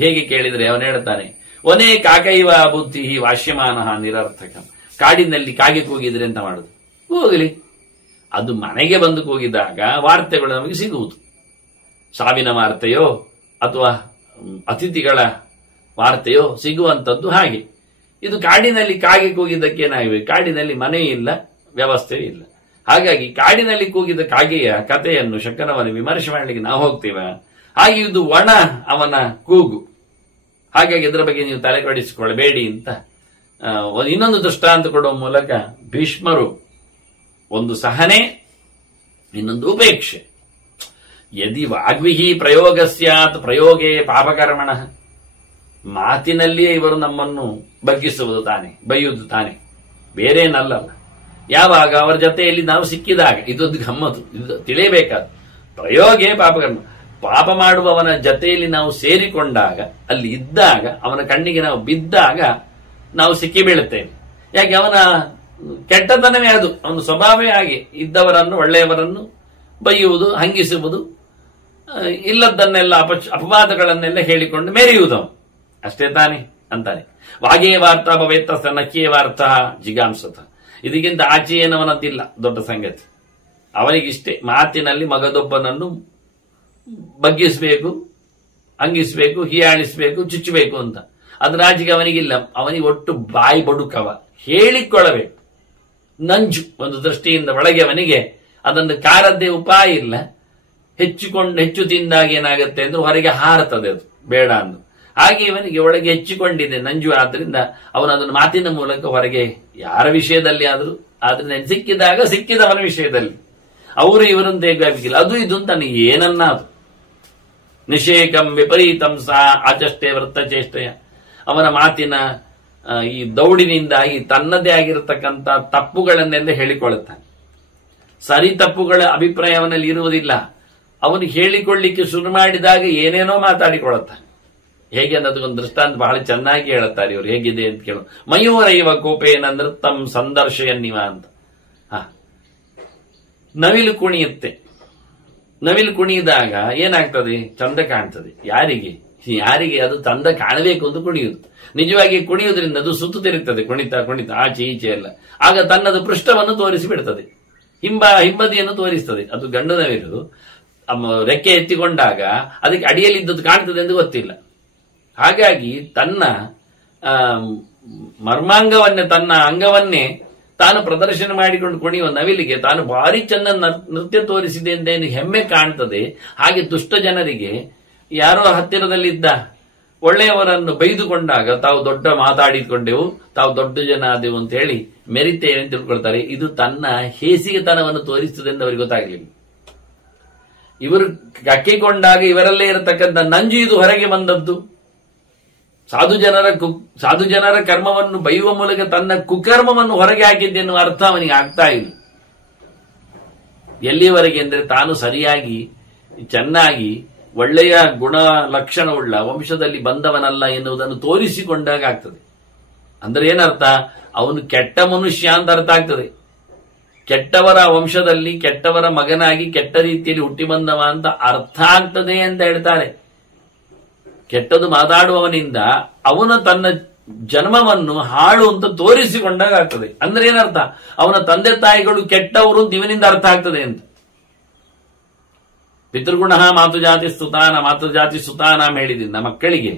ಹೇಗೆ ಕೇಳಿದ್ರೆ ಅವನು ಹೇಳ್ತಾನೆ, ಒನೇ ಕಾಕೈವ ಬುದ್ಧಿ ವಾಶ್ಯಮಾನ ನಿರರ್ಥಕ. ಕಾಡಿನಲ್ಲಿ ಕಾಗೆ ಕೂಗಿದ್ರೆ ಅಂತ ಮಾಡುದು, ಹೋಗಲಿ. ಅದು ಮನೆಗೆ ಬಂದು ಕೂಗಿದಾಗ ವಾರ್ತೆಗಳು ನಮಗೆ ಸಿಗುವುದು. ಸಾವಿನ ವಾರ್ತೆಯೋ ಅಥವಾ ಅತಿಥಿಗಳ ವಾರ್ತೆಯೋ ಸಿಗುವಂಥದ್ದು ಹಾಗೆ. ಇದು ಕಾಡಿನಲ್ಲಿ ಕಾಗೆ ಕೂಗಿದ್ದಕ್ಕೇನಾಗಬೇಕು? ಕಾಡಿನಲ್ಲಿ ಮನೆ ಇಲ್ಲ, ವ್ಯವಸ್ಥೆ ಇಲ್ಲ. ಹಾಗಾಗಿ ಕಾಡಿನಲ್ಲಿ ಕೂಗಿದ ಕಾಗೆಯ ಕಥೆಯನ್ನು ಶಕನವನ್ನು ವಿಮರ್ಶೆ ಮಾಡಲಿಕ್ಕೆ ನಾವು ಹೋಗ್ತೇವ? ಹಾಗೆ ಇದು ಒಣ ಅವನ ಕೂಗು. ಹಾಗಾಗಿ ಇದರ ಬಗ್ಗೆ ನೀವು ತಲೆ ಕೆಡಿಸಿಕೊಳ್ಳಬೇಡಿ ಅಂತ ಇನ್ನೊಂದು ದೃಷ್ಟಾಂತ ಕೊಡುವ ಮೂಲಕ ಭೀಷ್ಮರು ಒಂದು ಸಹನೆ, ಇನ್ನೊಂದು ಉಪೇಕ್ಷೆ. ಯದಿ ವಾಗ್ವಿಹಿ ಪ್ರಯೋಗ ಸ್ಯಾತ್ ಪ್ರಯೋಗೇ ಪಾಪಕರ್ಮಣ. ಮಾತಿನಲ್ಲಿಯೇ ಇವರು ನಮ್ಮನ್ನು ಬಗ್ಗಿಸುವುದು ತಾನೆ, ಬೈಯುವುದು ತಾನೆ, ಬೇರೇನಲ್ಲ. ಯಾವಾಗ ಅವರ ಜೊತೆಯಲ್ಲಿ ನಾವು ಸಿಕ್ಕಿದಾಗ, ಇದೊಂದು ಗಮ್ಮತ್ತು, ಇದು ತಿಳಿಯಬೇಕಾದ. ಪ್ರಯೋಗೇ ಪಾಪಕರ್ಮ. ಪಾಪ ಮಾಡುವವನ ಜೊತೆಯಲ್ಲಿ ನಾವು ಸೇರಿಕೊಂಡಾಗ, ಅಲ್ಲಿ ಇದ್ದಾಗ, ಅವನ ಕಣ್ಣಿಗೆ ನಾವು ಬಿದ್ದಾಗ ನಾವು ಸಿಕ್ಕಿ ಬೀಳುತ್ತೇವೆ. ಯಾಕೆ? ಅವನ ಕೆಟ್ಟತನವೇ ಅದು, ಅವನ ಸ್ವಭಾವವೇ ಹಾಗೆ. ಇದ್ದವರನ್ನು, ಒಳ್ಳೆಯವರನ್ನು ಬೈಯುವುದು, ಹಂಗಿಸುವುದು, ಇಲ್ಲದನ್ನೆಲ್ಲ ಅಪವಾದಗಳನ್ನೆಲ್ಲ ಹೇಳಿಕೊಂಡು ಮೆರೆಯುವುದು. ಅಷ್ಟೇ ತಾನೆ ಅಂತಾನೆ. ವಾಗೇ ವಾರ್ತಾ ಭವೇತ್ತ ನಕ್ಕಿಯೇ ವಾರ್ತಾ ಜಿಗಾಂಸತ. ಇದಕ್ಕಿಂತ ಆಚೆ ಏನವನದ್ದಿಲ್ಲ. ದೊಡ್ಡ ಸಂಗತಿ ಅವನಿಗಿಷ್ಟೇ. ಮಾತಿನಲ್ಲಿ ಮಗದೊಬ್ಬನನ್ನು ಬಗ್ಗಿಸಬೇಕು, ಹಂಗಿಸ್ಬೇಕು, ಹೀಯಾಳಿಸ್ಬೇಕು, ಚುಚ್ಚಬೇಕು ಅಂತ. ಅದ್ರ ಆಚೆಗೆ ಅವನಿಗಿಲ್ಲ. ಅವನಿಗೆ ಒಟ್ಟು ಬಾಯಿ ಬಡುಕವ, ಹೇಳಿಕೊಳ್ಳಬೇಕು. ನಂಜು ಒಂದು ದೃಷ್ಟಿಯಿಂದ ಒಳಗೆ ಅವನಿಗೆ ಅದನ್ನು ಕಾರದ್ದೇ ಉಪಾಯ ಇಲ್ಲ. ಹೆಚ್ಚು ತಿಂದಾಗ ಏನಾಗುತ್ತೆ ಅಂದ್ರೆ ಹೊರಗೆ ಹಾರತದೆ, ಅದು ಬೇಡ ಅಂದು. ಹಾಗೆ ಇವನಿಗೆ ಒಳಗೆ ಹೆಚ್ಚಿಕೊಂಡಿದೆ ನಂಜು. ಆದ್ರಿಂದ ಅವನು ಅದನ್ನು ಮಾತಿನ ಮೂಲಕ ಹೊರಗೆ, ಯಾರ ವಿಷಯದಲ್ಲಿ ಆದ್ರೂ, ಆದ್ರಿಂದ ಸಿಕ್ಕಿದವನ ವಿಷಯದಲ್ಲಿ ಅವರು ಇವರನ್ನು ತೆಗೆದಾಗಿಲ್ಲ. ಅದು ಇದು ಅಂತಾನೆ ಏನನ್ನ ಅದು. ನಿಷೇಕಂ ವಿಪರೀತಂ ಸಾ ಆಚಷ್ಟೇ ವೃತ್ತಚೇಷ್ಟಯ. ಅವನ ಮಾತಿನ ಈ ದೌಡಿನಿಂದಾಗಿ ತನ್ನದೇ ಆಗಿರತಕ್ಕಂಥ ತಪ್ಪುಗಳನ್ನೆಲ್ಲ ಹೇಳಿಕೊಳ್ಳುತ್ತಾನೆ. ಸರಿ ತಪ್ಪುಗಳ ಅಭಿಪ್ರಾಯ ಅವನಲ್ಲಿ ಇರುವುದಿಲ್ಲ. ಅವನು ಹೇಳಿಕೊಳ್ಳಿಕ್ಕೆ ಶುರು ಮಾಡಿದಾಗ ಏನೇನೋ ಮಾತಾಡಿಕೊಳ್ಳುತ್ತಾನೆ. ಹೇಗೆ ಅನ್ನೋದಕ್ಕೊಂದು ದೃಷ್ಟಾಂತ ಬಹಳ ಚೆನ್ನಾಗಿ ಹೇಳುತ್ತಾರೆ ಇವರು. ಹೇಗಿದೆ ಅಂತ ಕೇಳು. ಮಯೂರೈವ ಕೋಪೇನ ನೃತ್ತಂ ಸಂದರ್ಶಯನ್ನಿವ ಅಂತ. ನವಿಲು ಕುಣಿಯುತ್ತೆ. ನವಿಲು ಕುಣಿಯಿದಾಗ ಏನಾಗ್ತದೆ? ಚಂದ ಕಾಣ್ತದೆ. ಯಾರಿಗೆ ಅದು ಚಂದ ಕಾಣಬೇಕು ಅಂತ ಕುಣಿಯುವುದು. ನಿಜವಾಗಿ ಕುಣಿಯುವುದರಿಂದ ಅದು ಸುತ್ತು ತಿರುಗ್ತದೆ, ಕುಣಿತಾ ಆಚೆ ಈಚೆ ಎಲ್ಲ. ಆಗ ತನ್ನದು ಪೃಷ್ಠವನ್ನು ತೋರಿಸಿ ಬಿಡ್ತದೆ, ಹಿಂಬದಿಯನ್ನು ತೋರಿಸ್ತದೆ. ಅದು ಗಂಡು ನವಿಲು ರೆಕ್ಕೆ ಎತ್ತಿಕೊಂಡಾಗ ಅದಕ್ಕೆ ಅಡಿಯಲ್ಲಿದ್ದದ್ದು ಕಾಣ್ತದೆ ಎಂದು ಗೊತ್ತಿಲ್ಲ. ಹಾಗಾಗಿ ತನ್ನ ಮರ್ಮಾಂಗವನ್ನೇ, ತನ್ನ ಅಂಗವನ್ನೇ ತಾನು ಪ್ರದರ್ಶನ ಮಾಡಿಕೊಂಡು ಕುಣಿಯುವ ನವಿಲಿಗೆ ತಾನು ಭಾರಿ ಚಂದ ನೃತ್ಯ ತೋರಿಸಿದೆ ಎಂದೇನು ಹೆಮ್ಮೆ ಕಾಣ್ತದೆ. ಹಾಗೆ ದುಷ್ಟ ಜನರಿಗೆ ಯಾರೋ ಹತ್ತಿರದಲ್ಲಿದ್ದ ಒಳ್ಳೆಯವರನ್ನು ಬೈದುಕೊಂಡಾಗ ತಾವು ದೊಡ್ಡ ಮಾತಾಡಿಕೊಂಡೆವು, ತಾವು ದೊಡ್ಡ ಜನ ಆದೆವು ಅಂತ ಹೇಳಿ ಮೆರಿತೇವೆ ಅಂತ ತಿಳ್ಕೊಳ್ತಾರೆ. ಇದು ತನ್ನ ಹೇಸಿಗೆತನವನ್ನು ತೋರಿಸುತ್ತದೆ ಎಂದು ಅವರಿಗೆ ಗೊತ್ತಾಗಲಿಲ್ಲ. ಇವರು ಕಕ್ಕಿಕೊಂಡಾಗ ಇವರಲ್ಲೇ ಇರತಕ್ಕಂಥ ನಂಜು ಇದು ಹೊರಗೆ ಬಂದದ್ದು. ಸಾಧು ಜನರ ಕರ್ಮವನ್ನು ಬೈಯುವ ಮೂಲಕ ತನ್ನ ಕುಕರ್ಮವನ್ನು ಹೊರಗೆ ಹಾಕಿದ್ದೆನ್ನುವ ಅರ್ಥ ಅವನಿಗೆ ಆಗ್ತಾ ಇಲ್ಲ. ಎಲ್ಲಿವರೆಗೆ ಅಂದರೆ ತಾನು ಸರಿಯಾಗಿ ಚೆನ್ನಾಗಿ ಒಳ್ಳೆಯ ಗುಣ ಲಕ್ಷಣವುಳ್ಳ ವಂಶದಲ್ಲಿ ಬಂದವನಲ್ಲ ಎನ್ನುವುದನ್ನು ತೋರಿಸಿಕೊಂಡಾಗ ಆಗ್ತದೆ. ಅಂದ್ರೆ ಏನರ್ಥ? ಅವನು ಕೆಟ್ಟ ಮನುಷ್ಯ ಅಂತ ಅರ್ಥ ಆಗ್ತದೆ. ಕೆಟ್ಟವರ ವಂಶದಲ್ಲಿ ಕೆಟ್ಟವರ ಮಗನಾಗಿ ಕೆಟ್ಟ ರೀತಿಯಲ್ಲಿ ಹುಟ್ಟಿ ಬಂದವ ಅಂತ ಅರ್ಥ ಆಗ್ತದೆ ಅಂತ ಹೇಳ್ತಾರೆ. ಕೆಟ್ಟದು ಮಾತಾಡುವವನಿಂದ ಅವನು ತನ್ನ ಜನ್ಮವನ್ನು ಹಾಳು ಅಂತ ತೋರಿಸಿಕೊಂಡಾಗ ಆಗ್ತದೆ. ಅಂದ್ರೆ ಏನರ್ಥ? ಅವನ ತಂದೆ ತಾಯಿಗಳು ಕೆಟ್ಟವರು ಅಂತ ಇವನಿಂದ ಅರ್ಥ ಆಗ್ತದೆ ಅಂತ. ಪಿತೃಗುಣ ಮಾತೃಜಾತಿ ಸುತಾನ ಹೇಳಿದಿಂದ ಮಕ್ಕಳಿಗೆ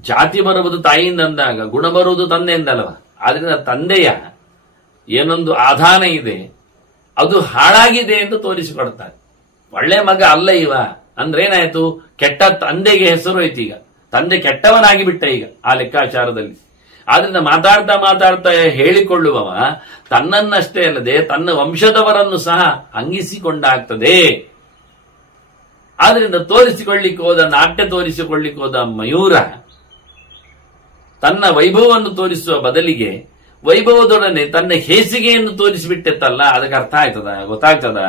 ಜಾತಿ ಬರುವುದು ತಾಯಿಯಿಂದ ಅಂದಾಗ ಗುಣ ಬರುವುದು ತಂದೆಯಿಂದಲ್ವ. ಆದ್ರಿಂದ ತಂದೆಯ ಏನೊಂದು ಆಧಾನ ಇದೆ ಅದು ಹಾಳಾಗಿದೆ ಎಂದು ತೋರಿಸಿಕೊಡ್ತಾರೆ. ಒಳ್ಳೆ ಮಗ ಅಲ್ಲ ಇವ ಅಂದ್ರೆ ಏನಾಯ್ತು? ಕೆಟ್ಟ ತಂದೆಗೆ ಹೆಸರು ಹೋಯ್ತು. ಈಗ ತಂದೆ ಕೆಟ್ಟವನಾಗಿ ಬಿಟ್ಟ ಈಗ ಆ ಲೆಕ್ಕಾಚಾರದಲ್ಲಿ. ಆದ್ರಿಂದ ಮಾತಾಡ್ತಾ ಹೇಳಿಕೊಳ್ಳುವವ ತನ್ನನ್ನಷ್ಟೇ ಅಲ್ಲದೆ ತನ್ನ ವಂಶದವರನ್ನು ಸಹ ಅಂಗಿಸಿಕೊಂಡಾಗ್ತದೆ. ಆದ್ರಿಂದ ತೋರಿಸಿಕೊಳ್ಳಿಕ್ಕೆ ಹೋದ ನಾಟ್ಯ ತೋರಿಸಿಕೊಳ್ಳಿಕ್ಕೆ ಹೋದ ಮಯೂರ ತನ್ನ ವೈಭವವನ್ನು ತೋರಿಸುವ ಬದಲಿಗೆ ವೈಭವದೊಡನೆ ತನ್ನ ಹೇಸಿಗೆಯನ್ನು ತೋರಿಸಿಬಿಟ್ಟೆತ್ತಲ್ಲ. ಅದಕ್ಕೆ ಅರ್ಥ ಆಯ್ತದ? ಗೊತ್ತಾಗ್ತದ?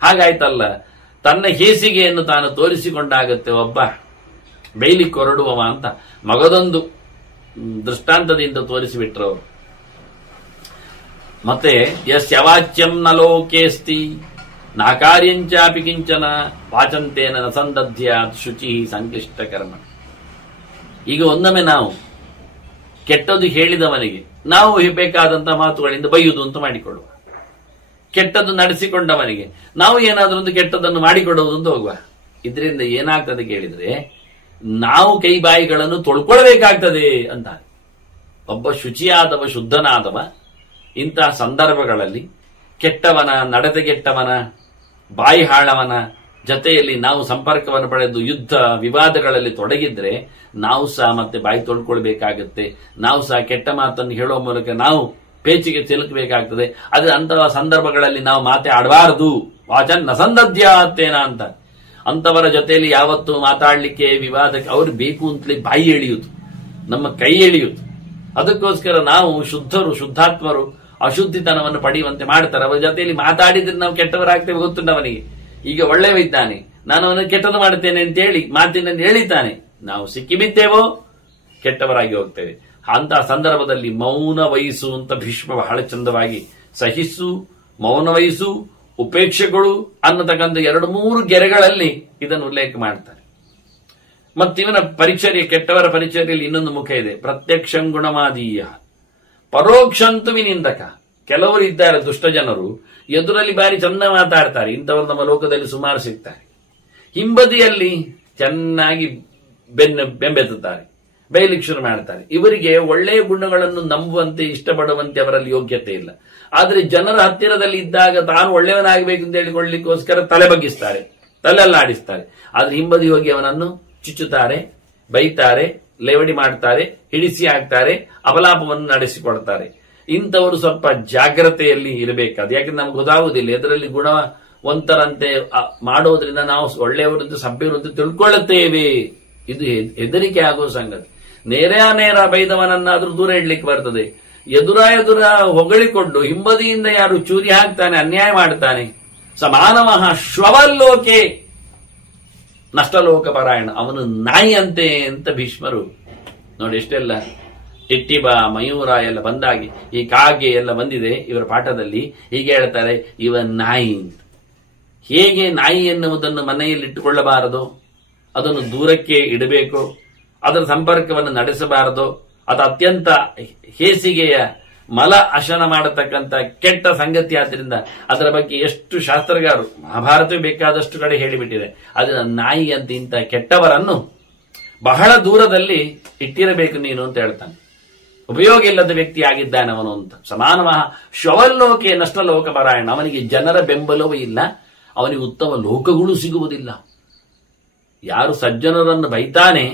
ಹಾಗಾಯ್ತಲ್ಲ. ತನ್ನ ಹೇಸಿಗೆಯನ್ನು ತಾನು ತೋರಿಸಿಕೊಂಡಾಗತ್ತೆ ಒಬ್ಬ ಬೈಲಿಕ್ಕೆ ಹೊರಡುವವ ಅಂತ ಮಗದೊಂದು ದೃಷ್ಟಾಂತದಿಂದ ತೋರಿಸಿಬಿಟ್ರು. ಮತ್ತೆ ಯಸ್ಯವಾಚ್ಯಂ ನ ಲೋಕೇಸ್ತಿ ನಾಕಾರ್ಯಂಚಾಪಿ ಕಿಂಚನ ವಾಚಂತೇನ ನ ಸಂದಧ್ಯ ಶುಚಿ ಸಂಕ್ಲಿಷ್ಟ ಕರ್ಮ. ಈಗ ಒಂದೊಮ್ಮೆ ನಾವು ಕೆಟ್ಟದ್ದು ಹೇಳಿದವನಿಗೆ ನಾವು ಬೇಕಾದಂತಹ ಮಾತುಗಳಿಂದ ಬೈಯುವುದು ಅಂತ ಮಾಡಿಕೊಳ್ಳುವ, ಕೆಟ್ಟದ್ದು ನಡೆಸಿಕೊಂಡವನಿಗೆ ನಾವು ಏನಾದರೂ ಒಂದು ಕೆಟ್ಟದನ್ನು ಮಾಡಿಕೊಡುವುದು ಅಂತ ಹೋಗುವ. ಇದರಿಂದ ಏನಾಗ್ತದೆ ಕೇಳಿದ್ರೆ ನಾವು ಕೈ ಬಾಯಿಗಳನ್ನು ತೊಳ್ಕೊಳ್ಬೇಕಾಗ್ತದೆ ಅಂತ. ಒಬ್ಬ ಶುಚಿಯಾದವ ಶುದ್ಧನಾದವ ಇಂತಹ ಸಂದರ್ಭಗಳಲ್ಲಿ ಕೆಟ್ಟವನ ನಡತೆಗೆಟ್ಟವನ ಬಾಯಿ ಹಾಳವನ ಜೊತೆಯಲ್ಲಿ ನಾವು ಸಂಪರ್ಕವನ್ನು ಪಡೆದು ಯುದ್ಧ ವಿವಾದಗಳಲ್ಲಿ ತೊಡಗಿದ್ರೆ ನಾವು ಸಹ ಮತ್ತೆ ಬಾಯಿ ತೊಳ್ಕೊಳ್ಬೇಕಾಗತ್ತೆ. ನಾವು ಸಹ ಕೆಟ್ಟ ಮಾತನ್ನು ಹೇಳುವ ಮೂಲಕ ನಾವು ಪೇಚಿಗೆ ಸಿಲುಕಬೇಕಾಗ್ತದೆ. ಆದ್ರೆ ಅಂತಹ ಸಂದರ್ಭಗಳಲ್ಲಿ ನಾವು ಮಾತೆ ಆಡಬಾರದು. ವಾಚನ್ ನಸಂದಧ್ಯಾತ್ತೇನ ಅಂತ. ಅಂತವರ ಜೊತೆಯಲ್ಲಿ ಯಾವತ್ತು ಮಾತಾಡ್ಲಿಕ್ಕೆ ವಿವಾದಕ್ಕೆ ಅವ್ರು ಬೇಕು ಅಂತಲೇ ಬಾಯಿ ಎಳೆಯುವುದು, ನಮ್ಮ ಕೈ ಎಳೆಯುವುದು. ಅದಕ್ಕೋಸ್ಕರ ನಾವು ಶುದ್ಧರು ಶುದ್ಧಾತ್ಮರು ಅಶುದ್ಧಿತನವನ್ನು ಪಡೆಯುವಂತೆ ಮಾಡ್ತಾರೆ. ಅವರ ಜೊತೆಯಲ್ಲಿ ಮಾತಾಡಿದ್ರೆ ನಾವು ಕೆಟ್ಟವರಾಗ್ತೇವೆ ಗೊತ್ತುಂಟವನಿಗೆ. ಈಗ ಒಳ್ಳೆಯ ಇದ್ದಾನೆ, ನಾನು ಅವನಿಗೆ ಕೆಟ್ಟದ್ದು ಮಾಡುತ್ತೇನೆ ಅಂತ ಹೇಳಿ ಮಾತಿನಲ್ಲಿ ಹೇಳಿದ್ದಾನೆ, ನಾವು ಸಿಕ್ಕಿಬಿದ್ದೇವೋ ಕೆಟ್ಟವರಾಗಿ ಹೋಗ್ತೇವೆ. ಅಂತಹ ಸಂದರ್ಭದಲ್ಲಿ ಮೌನ ವಹಿಸು ಅಂತ ಭೀಷ್ಮ ಬಹಳ ಚಂದವಾಗಿ ಸಹಿಸು, ಮೌನ ವಹಿಸು, ಉಪೇಕ್ಷೆಗಳು ಅನ್ನತಕ್ಕಂಥ 2-3 ಗೆರೆಗಳಲ್ಲಿ ಇದನ್ನು ಉಲ್ಲೇಖ ಮಾಡ್ತಾರೆ. ಮತ್ತಿವನ ಪರಿಚರ್ಯ, ಕೆಟ್ಟವರ ಪರಿಚರ್ಯಲ್ಲಿ ಇನ್ನೊಂದು ಮುಖ ಇದೆ. ಪ್ರತ್ಯಕ್ಷಂ ಗುಣಮಾದೀಯ ಪರೋಕ್ಷಂತು ವಿನಿಂದಕ. ಕೆಲವರು ಇದ್ದಾರೆ ದುಷ್ಟ ಜನರು, ಎದುರಲ್ಲಿ ಬಾರಿ ಚಂದ ಮಾತಾಡ್ತಾರೆ, ಇಂಥವರು ನಮ್ಮ ಲೋಕದಲ್ಲಿ ಸುಮಾರು ಸಿಗ್ತಾರೆ. ಹಿಂಬದಿಯಲ್ಲಿ ಚೆನ್ನಾಗಿ ಬೆಂಬೆತ್ತುತ್ತಾರೆ, ಬೈಲಿಕ್ಕೆ ಶುರು ಮಾಡ್ತಾರೆ. ಇವರಿಗೆ ಒಳ್ಳೆಯ ಗುಣಗಳನ್ನು ನಂಬುವಂತೆ ಇಷ್ಟಪಡುವಂತೆ ಅವರಲ್ಲಿ ಯೋಗ್ಯತೆ ಇಲ್ಲ. ಆದರೆ ಜನರ ಹತ್ತಿರದಲ್ಲಿ ಇದ್ದಾಗ ತಾನು ಒಳ್ಳೆಯವನಾಗಬೇಕು ಅಂತ ಹೇಳಿಕೊಳ್ಳಿಕ್ಕೋಸ್ಕರ ತಲೆ ಬಗ್ಗಿಸ್ತಾರೆ, ತಲೆಯಲ್ಲಾಡಿಸ್ತಾರೆ. ಆದ್ರೆ ಹಿಂಬದಿ ಹೋಗಿ ಅವನನ್ನು ಚುಚ್ಚುತ್ತಾರೆ, ಬೈತಾರೆ, ಲೇವಡಿ ಮಾಡ್ತಾರೆ, ಹಿಡಿಸಿ ಹಾಕ್ತಾರೆ, ಅಪಲಾಪವನ್ನು ನಡೆಸಿಕೊಡ್ತಾರೆ. ಇಂಥವರು ಸ್ವಲ್ಪ ಜಾಗ್ರತೆಯಲ್ಲಿ ಇರಬೇಕಾದ. ಯಾಕಂದ್ರೆ ನಮ್ಗೆ ಗೊತ್ತಾಗುವುದಿಲ್ಲ, ಎದರಲ್ಲಿ ಗುಣವಂತರಂತೆ ಮಾಡೋದ್ರಿಂದ ನಾವು ಒಳ್ಳೆಯವರಂತೆ ಸಭ್ಯರಂತೆ ತಿಳ್ಕೊಳ್ಳುತ್ತೇವೆ. ಇದು ಹೆದರಿಕೆ ಆಗುವ ಸಂಗತಿ. ನೇರ ಬೈದವನನ್ನಾದ್ರೂ ದೂರ ಇಡ್ಲಿಕ್ಕೆ ಬರ್ತದೆ. ಎದುರ ಹೊಗಳಿಕೊಂಡು ಹಿಂಬದಿಯಿಂದ ಯಾರು ಚೂರಿ ಹಾಕ್ತಾನೆ, ಅನ್ಯಾಯ ಮಾಡ್ತಾನೆ, ಸಮಾನವಃ ಶ್ವವಲ್ಲೋಕೆ ನಷ್ಟಲೋಕ ಪಾರಾಯಣ, ಅವನು ನಾಯಿ ಅಂತೆ ಅಂತ ಭೀಷ್ಮರು ನೋಡಿ. ಎಷ್ಟೆಲ್ಲ ಟಿಟ್ಟಿಬ ಮಯೂರ ಎಲ್ಲ ಬಂದಾಗಿ ಈ ಕಾಗೆ ಎಲ್ಲ ಬಂದಿದೆ ಇವರ ಪಾಠದಲ್ಲಿ. ಹೀಗೆ ಹೇಳ್ತಾರೆ, ಇವ ನಾಯಿ. ಹೇಗೆ ನಾಯಿ ಎನ್ನುವುದನ್ನು ಮನೆಯಲ್ಲಿ ಇಟ್ಟುಕೊಳ್ಳಬಾರದು, ಅದನ್ನು ದೂರಕ್ಕೆ ಇಡಬೇಕು, ಅದರ ಸಂಪರ್ಕವನ್ನು ನಡೆಸಬಾರದು. ಅದು ಅತ್ಯಂತ ಹೇಸಿಗೆಯ ಮಲ ಅಶನ ಮಾಡತಕ್ಕಂಥ ಕೆಟ್ಟ ಸಂಗತಿ. ಆದ್ದರಿಂದ ಅದರ ಬಗ್ಗೆ ಎಷ್ಟು ಶಾಸ್ತ್ರಗಾರರು, ಮಹಾಭಾರತವೇ ಬೇಕಾದಷ್ಟು ಕಡೆ ಹೇಳಿಬಿಟ್ಟಿದೆ. ಅದನ್ನ ನಾಯಿ ಅಂತ ಇಂಥ ಕೆಟ್ಟವರನ್ನು ಬಹಳ ದೂರದಲ್ಲಿ ಇಟ್ಟಿರಬೇಕು ನೀನು ಅಂತ ಹೇಳ್ತಾನೆ. ಉಪಯೋಗ ಇಲ್ಲದ ವ್ಯಕ್ತಿ ಆಗಿದ್ದಾನೆ ಅವನು ಅಂತ. ಸಮಾನವಃ ಶ್ವವಲ್ಲೋಕೆ ನಷ್ಟಲೋಕ ಪಾರಾಯಣ. ಅವನಿಗೆ ಜನರ ಬೆಂಬಲವೂ ಇಲ್ಲ, ಅವನಿಗೆ ಉತ್ತಮ ಲೋಕಗಳು ಸಿಗುವುದಿಲ್ಲ. ಯಾರು ಸಜ್ಜನರನ್ನು ಬೈತಾನೆ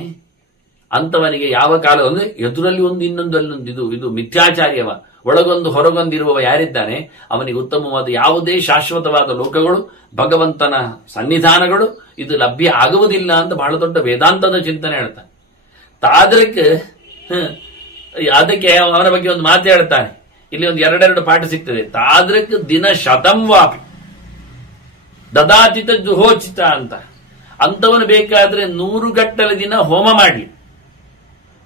ಅಂತವನಿಗೆ ಯಾವ ಕಾಲ ಅಂದ್ರೆ ಎದುರಲ್ಲಿ ಒಂದು ಇನ್ನೊಂದು ಅಲ್ಲೊಂದು ಇದು ಮಿಥ್ಯಾಚಾರ್ಯವ, ಒಳಗೊಂದು ಹೊರಗೊಂದಿರುವವ ಯಾರಿದ್ದಾನೆ ಅವನಿಗೆ ಉತ್ತಮವಾದ ಯಾವುದೇ ಶಾಶ್ವತವಾದ ಲೋಕಗಳು, ಭಗವಂತನ ಸನ್ನಿಧಾನಗಳು ಇದು ಲಭ್ಯ ಆಗುವುದಿಲ್ಲ ಅಂತ ಬಹಳ ದೊಡ್ಡ ವೇದಾಂತದ ಚಿಂತನೆ ಹೇಳ್ತಾನೆ. ತಾದ್ರಕ್ ಅದಕ್ಕೆ ಅವನ ಬಗ್ಗೆ ಒಂದು ಮಾತಾಡ್ತಾನೆ. ಇಲ್ಲಿ ಒಂದು ಎರಡೆರಡು ಪಾಠ ಸಿಗ್ತದೆ. ತಾದ್ರಕ್ ದಿನ ಶತಂ ವಾಪಿ ದದಾತಿತ ಜುಹೋಚಿತ ಅಂತ. ಅಂತವನು ಬೇಕಾದ್ರೆ 100 ಗಟ್ಟಲೆ ದಿನ ಹೋಮ ಮಾಡಲಿ,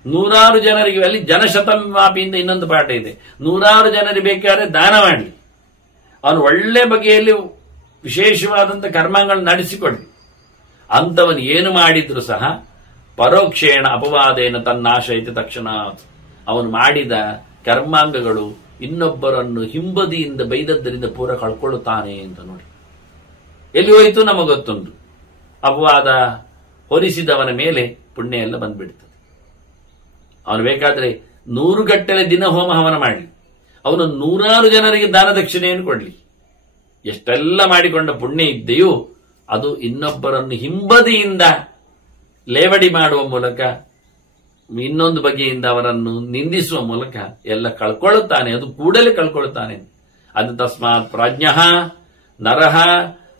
100 ಜನರಿಗೆ. ಅಲ್ಲಿ ಜನಶತಂ ವಾಪಿಯಿಂದ ಇನ್ನೊಂದು ಪಾಠ ಇದೆ. 100 ಜನರಿಗೆ ಬೇಕಾದ್ರೆ ದಾನ ಮಾಡಲಿ, ಅವನು ಒಳ್ಳೆ ಬಗೆಯಲ್ಲಿ ವಿಶೇಷವಾದಂಥ ಕರ್ಮಗಳನ್ನು ನಡೆಸಿಕೊಡ್ಲಿ. ಅಂತವನು ಏನು ಮಾಡಿದ್ರು ಸಹ ಪರೋಕ್ಷೇಣ ಅಪವಾದೇನ ತನ್ನಾಶಯತೆ ತಕ್ಷಣ ಅವನು ಮಾಡಿದ ಕರ್ಮಾಂಗಗಳು ಇನ್ನೊಬ್ಬರನ್ನು ಹಿಂಬದಿಯಿಂದ ಬೈದದ್ದರಿಂದ ಪೂರ ಕಳ್ಕೊಳ್ಳುತ್ತಾನೆ ಅಂತ ನೋಡಿ. ಎಲ್ಲಿ ಹೋಯಿತು ನಮಗೊತ್ತುಂಟು. ಅಪವಾದ ಹೊರಿಸಿದವನ ಮೇಲೆ ಪುಣ್ಯ ಎಲ್ಲ ಬಂದ್ಬಿಡ್ತದೆ. ಅವನು ಬೇಕಾದ್ರೆ 100 ಗಟ್ಟಲೆ ದಿನ ಹೋಮ ಹವನ ಮಾಡಲಿ, ಅವನು 100 ಜನರಿಗೆ ದಾನ ದಕ್ಷಿಣೆಯನ್ನು ಕೊಡಲಿ, ಎಷ್ಟೆಲ್ಲ ಮಾಡಿಕೊಂಡ ಪುಣ್ಯ ಇದ್ದೆಯೂ ಅದು ಇನ್ನೊಬ್ಬರನ್ನು ಹಿಂಬದಿಯಿಂದ ಲೇವಡಿ ಮಾಡುವ ಮೂಲಕ, ಇನ್ನೊಂದು ಬಗೆಯಿಂದ ಅವರನ್ನು ನಿಂದಿಸುವ ಮೂಲಕ ಎಲ್ಲ ಕಳ್ಕೊಳ್ಳುತ್ತಾನೆ. ಅದು ಕೂಡಲೇ ಕಳ್ಕೊಳ್ಳುತ್ತಾನೆ. ಅದು ತಸ್ಮಾತ್ ಪ್ರಾಜ್ಞಃ ನರಃ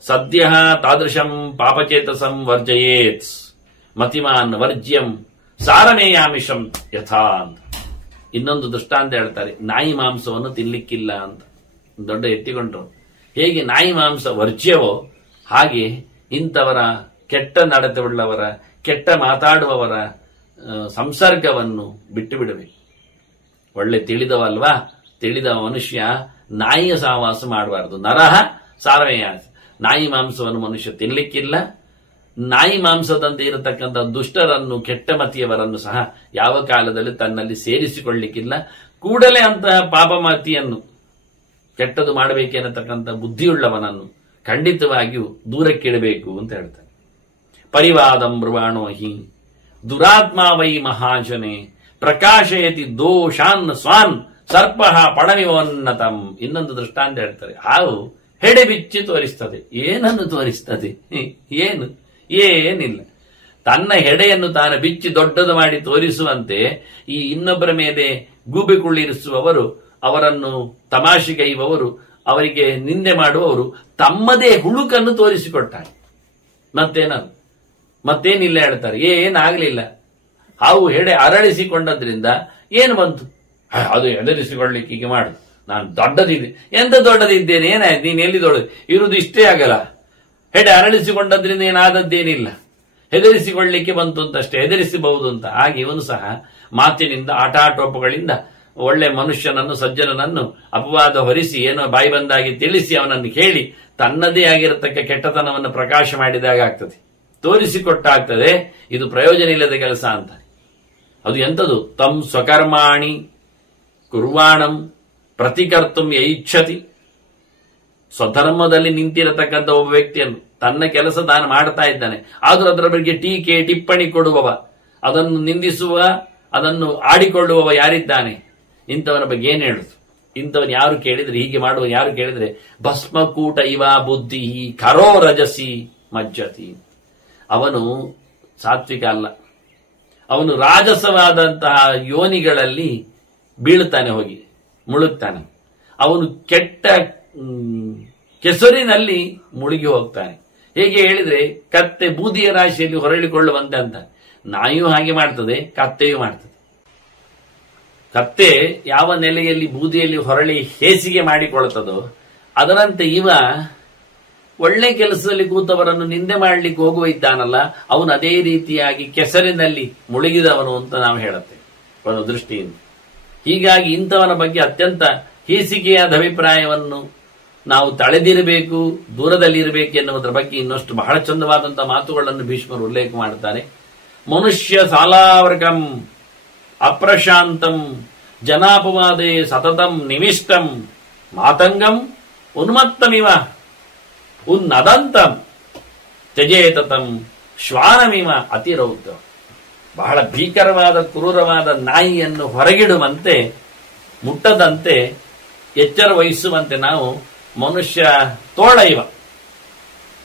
ಸದ್ಯ ತಾದೃಶಂ ಪಾಪಚೇತಸಂ ವರ್ಜಯೇತ್ ಮತಿಮಾನ್ ವರ್ಜ್ಯಂ ಸಾರಮೇಯಾಮಿಷಂ ಯಥಾ ಅಂತ. ಇನ್ನೊಂದು ದೃಷ್ಟಾಂತ ಹೇಳ್ತಾರೆ. ನಾಯಿ ಮಾಂಸವನ್ನು ತಿನ್ಲಿಕ್ಕಿಲ್ಲ ಅಂತ ದೊಡ್ಡ ಎತ್ತಿಕೊಂಡ್ರು. ಹೇಗೆ ನಾಯಿ ಮಾಂಸ ವರ್ಜ್ಯವೋ ಹಾಗೆ ಇಂಥವರ ಕೆಟ್ಟ ನಡತೆಯುಳ್ಳವರ, ಕೆಟ್ಟ ಮಾತಾಡುವವರ ಸಂಸರ್ಗವನ್ನು ಬಿಟ್ಟು ಬಿಡಬೇಕು. ಒಳ್ಳೆ ತಿಳಿದವಲ್ವಾ, ತಿಳಿದ ಮನುಷ್ಯ ನಾಯಿಯ ಸಹವಾಸ ಮಾಡಬಾರದು. ನರಹ ಸಾರಮೇಯ, ನಾಯಿ ಮಾಂಸವನ್ನು ಮನುಷ್ಯ ತಿನ್ಲಿಕ್ಕಿಲ್ಲ. ನಾಯಿ ಮಾಂಸದಂತೆ ಇರತಕ್ಕಂಥ ದುಷ್ಟರನ್ನು, ಕೆಟ್ಟ ಮತಿಯವರನ್ನು ಸಹ ಯಾವ ಕಾಲದಲ್ಲಿ ತನ್ನಲ್ಲಿ ಸೇರಿಸಿಕೊಳ್ಳಿಕ್ಕಿಲ್ಲ. ಕೂಡಲೇ ಅಂತಹ ಪಾಪಮತಿಯನ್ನು, ಕೆಟ್ಟದು ಮಾಡಬೇಕೆನ್ನತಕ್ಕಂಥ ಬುದ್ಧಿಯುಳ್ಳವನನ್ನು ಖಂಡಿತವಾಗಿಯೂ ದೂರಕ್ಕಿಡಬೇಕು ಅಂತ ಹೇಳ್ತಾರೆ. ಪರಿವಾದಂ ಬ್ರುವಾಣೋ ಹಿ ದುರಾತ್ಮ ವೈ ಮಹಾಜನೆ ಪ್ರಕಾಶಯತಿ ದೋಷಾನ್ ಸ್ವಾನ್ ಸರ್ಪ ಪಡವಿವನ್ನತಂ. ಇನ್ನೊಂದು ದೃಷ್ಟಾಂತ ಹೇಳ್ತಾರೆ. ಹಾವು ಹೆಡೆ ಬಿಚ್ಚಿ ತೋರಿಸ್ತದೆ. ಏನನ್ನು ತೋರಿಸ್ತದೆ? ಏನಿಲ್ಲ. ತನ್ನ ಹೆಡೆಯನ್ನು ತಾನು ಬಿಚ್ಚಿ ದೊಡ್ಡದು ಮಾಡಿ ತೋರಿಸುವಂತೆ ಈ ಇನ್ನೊಬ್ಬರ ಮೇಲೆ ಗೂಬೆ ಕುಳ್ಳಿರಿಸುವವರು, ಅವರನ್ನು ತಮಾಷೆಗೈಯುವವರು, ಅವರಿಗೆ ನಿಂದೆ ಮಾಡುವವರು ತಮ್ಮದೇ ಹುಳುಕನ್ನು ತೋರಿಸಿಕೊಡ್ತಾರೆ. ಮತ್ತೇನಿಲ್ಲ ಹೇಳ್ತಾರೆ. ಏನಾಗ್ಲಿಲ್ಲ. ಹಾವು ಹೆಡೆ ಅರಳಿಸಿಕೊಂಡದ್ರಿಂದ ಏನು ಬಂತು? ಅದು ಎದುರಿಸಿಕೊಳ್ಳಿಕ್ಕೆ ಹೀಗೆ ಮಾಡು, ನಾನು ದೊಡ್ಡದಿದ್ದೆ. ಎಂತ ದೊಡ್ಡದಿದ್ದೇನೆ? ಏನಾಯ್ತು? ನೀನು ಎಲ್ಲಿ ದೊಡ್ಡದು? ಇರುವುದು ಇಷ್ಟೇ ಆಗಲ್ಲ. ಹೆಡೆ ಅರಳಿಸಿಕೊಂಡದ್ರಿಂದ ಏನಾದದ್ದೇನಿಲ್ಲ, ಹೆದರಿಸಿಕೊಳ್ಳಿಕ್ಕೆ ಬಂತು ಅಂತಷ್ಟೇ, ಹೆದರಿಸಬಹುದು ಅಂತ. ಹಾಗೆ ಇವನು ಸಹ ಮಾತಿನಿಂದ, ಆಟಾಟೋಪಗಳಿಂದ ಒಳ್ಳೆ ಮನುಷ್ಯನನ್ನು, ಸಜ್ಜನನನ್ನು ಅಪವಾದ ಹೊರಿಸಿ ಏನೋ ಬಾಯಿ ಬಂದಾಗಿ ತಿಳಿಸಿ ಅವನನ್ನು ಕೇಳಿ ತನ್ನದೇ ಆಗಿರತಕ್ಕ ಕೆಟ್ಟತನವನ್ನು ಪ್ರಕಾಶ ಮಾಡಿದಾಗ ಆಗ್ತದೆ, ತೋರಿಸಿಕೊಟ್ಟಾಗ್ತದೆ. ಇದು ಪ್ರಯೋಜನ ಇಲ್ಲದ ಕೆಲಸ ಅಂತ. ಅದು ಎಂಥದು? ತಂ ಸ್ವಕರ್ಮಾಣಿ ಕುರ್ವಾಣಂ ಪ್ರತಿಕರ್ತುಂ ಯೈಚ್ಛತಿ. ಸ್ವಧರ್ಮದಲ್ಲಿ ನಿಂತಿರತಕ್ಕಂಥ ಒಬ್ಬ ವ್ಯಕ್ತಿಯನ್ನು ತನ್ನ ಕೆಲಸ ತಾನು ಮಾಡ್ತಾ ಇದ್ದಾನೆ, ಆದರೂ ಅದರ ಬಗ್ಗೆ ಟೀಕೆ ಟಿಪ್ಪಣಿ ಕೊಡುವವ, ಅದನ್ನು ನಿಂದಿಸುವ, ಅದನ್ನು ಆಡಿಕೊಳ್ಳುವವ ಯಾರಿದ್ದಾನೆ, ಇಂಥವನ ಬಗ್ಗೆ ಏನ್ ಹೇಳುದು? ಇಂಥವನು ಯಾರು ಕೇಳಿದ್ರೆ, ಹೀಗೆ ಮಾಡುವ ಯಾರು ಕೇಳಿದ್ರೆ, ಭಸ್ಮಕೂಟ ಇವ ಬುದ್ಧಿ ಖರೋ ರಜಸಿ ಮಜ್ಜತಿ. ಅವನು ಸಾತ್ವಿಕ ಅಲ್ಲ, ಅವನು ರಾಜಸವಾದಂತಹ ಯೋನಿಗಳಲ್ಲಿ ಬೀಳುತ್ತಾನೆ, ಹೋಗಿ ಮುಳುಗ್ತಾನೆ. ಅವನು ಕೆಟ್ಟ ಕೆಸರಿನಲ್ಲಿ ಮುಳುಗಿ ಹೋಗ್ತಾನೆ. ಹೇಗೆ ಹೇಳಿದ್ರೆ, ಕತ್ತೆ ಬೂದಿಯ ರಾಶಿಯಲ್ಲಿ ಹೊರಳಿಕೊಳ್ಳುವಂತೆ ಅಂತ. ನಾಯಿಯೂ ಹಾಗೆ ಮಾಡ್ತದೆ, ಕತ್ತೆಯೂ ಮಾಡ್ತದೆ. ಕತ್ತೆ ಯಾವ ನೆಲೆಯಲ್ಲಿ ಬೂದಿಯಲ್ಲಿ ಹೊರಳಿ ಹೇಸಿಗೆ ಮಾಡಿಕೊಳ್ಳುತ್ತದೋ ಅದರಂತೆ ಇವ ಒಳ್ಳೆ ಕೆಲಸದಲ್ಲಿ ಕೂತವರನ್ನು ನಿಂದೆ ಮಾಡಲಿಕ್ಕೆ ಹೋಗುವ ಇದ್ದಾನಲ್ಲ, ಅವನು ಅದೇ ರೀತಿಯಾಗಿ ಕೆಸರಿನಲ್ಲಿ ಮುಳುಗಿದವನು ಅಂತ ನಾವು ಹೇಳುತ್ತೇವೆ ಒಂದು ದೃಷ್ಟಿಯಿಂದ. ಹೀಗಾಗಿ ಇಂಥವನ ಬಗ್ಗೆ ಅತ್ಯಂತ ಹೇಸಿಗೆಯಾದ ಅಭಿಪ್ರಾಯವನ್ನು ನಾವು ತಳೆದಿರಬೇಕು, ದೂರದಲ್ಲಿರಬೇಕು ಎನ್ನುವುದರ ಬಗ್ಗೆ ಇನ್ನಷ್ಟು ಬಹಳ ಚಂದವಾದಂತಹ ಮಾತುಗಳನ್ನು ಭೀಷ್ಮರು ಉಲ್ಲೇಖ ಮಾಡುತ್ತಾರೆ. ಮನುಷ್ಯ ಸಾಲಾವರ್ಗಂ ಅಪ್ರಶಾಂತಂ ಜನಾಪವಾದೇ ಸತತಂ ನಿವಿಷ್ಟಂ ಮಾತಂಗಂ ಉನ್ಮತ್ತಮಿವ ಉನ್ನದಂತಂ ತ್ಯಜೇತತಂ ಶ್ವಾನಮಿವ ಅತಿರೌತ. ಬಹಳ ಭೀಕರವಾದ ಕ್ರೂರವಾದ ನಾಯಿಯನ್ನು ಹೊರಗಿಡುವಂತೆ, ಮುಟ್ಟದಂತೆ ಎಚ್ಚರ ವಹಿಸುವಂತೆ ನಾವು ಮನುಷ್ಯ ತೋಳ ಇವ.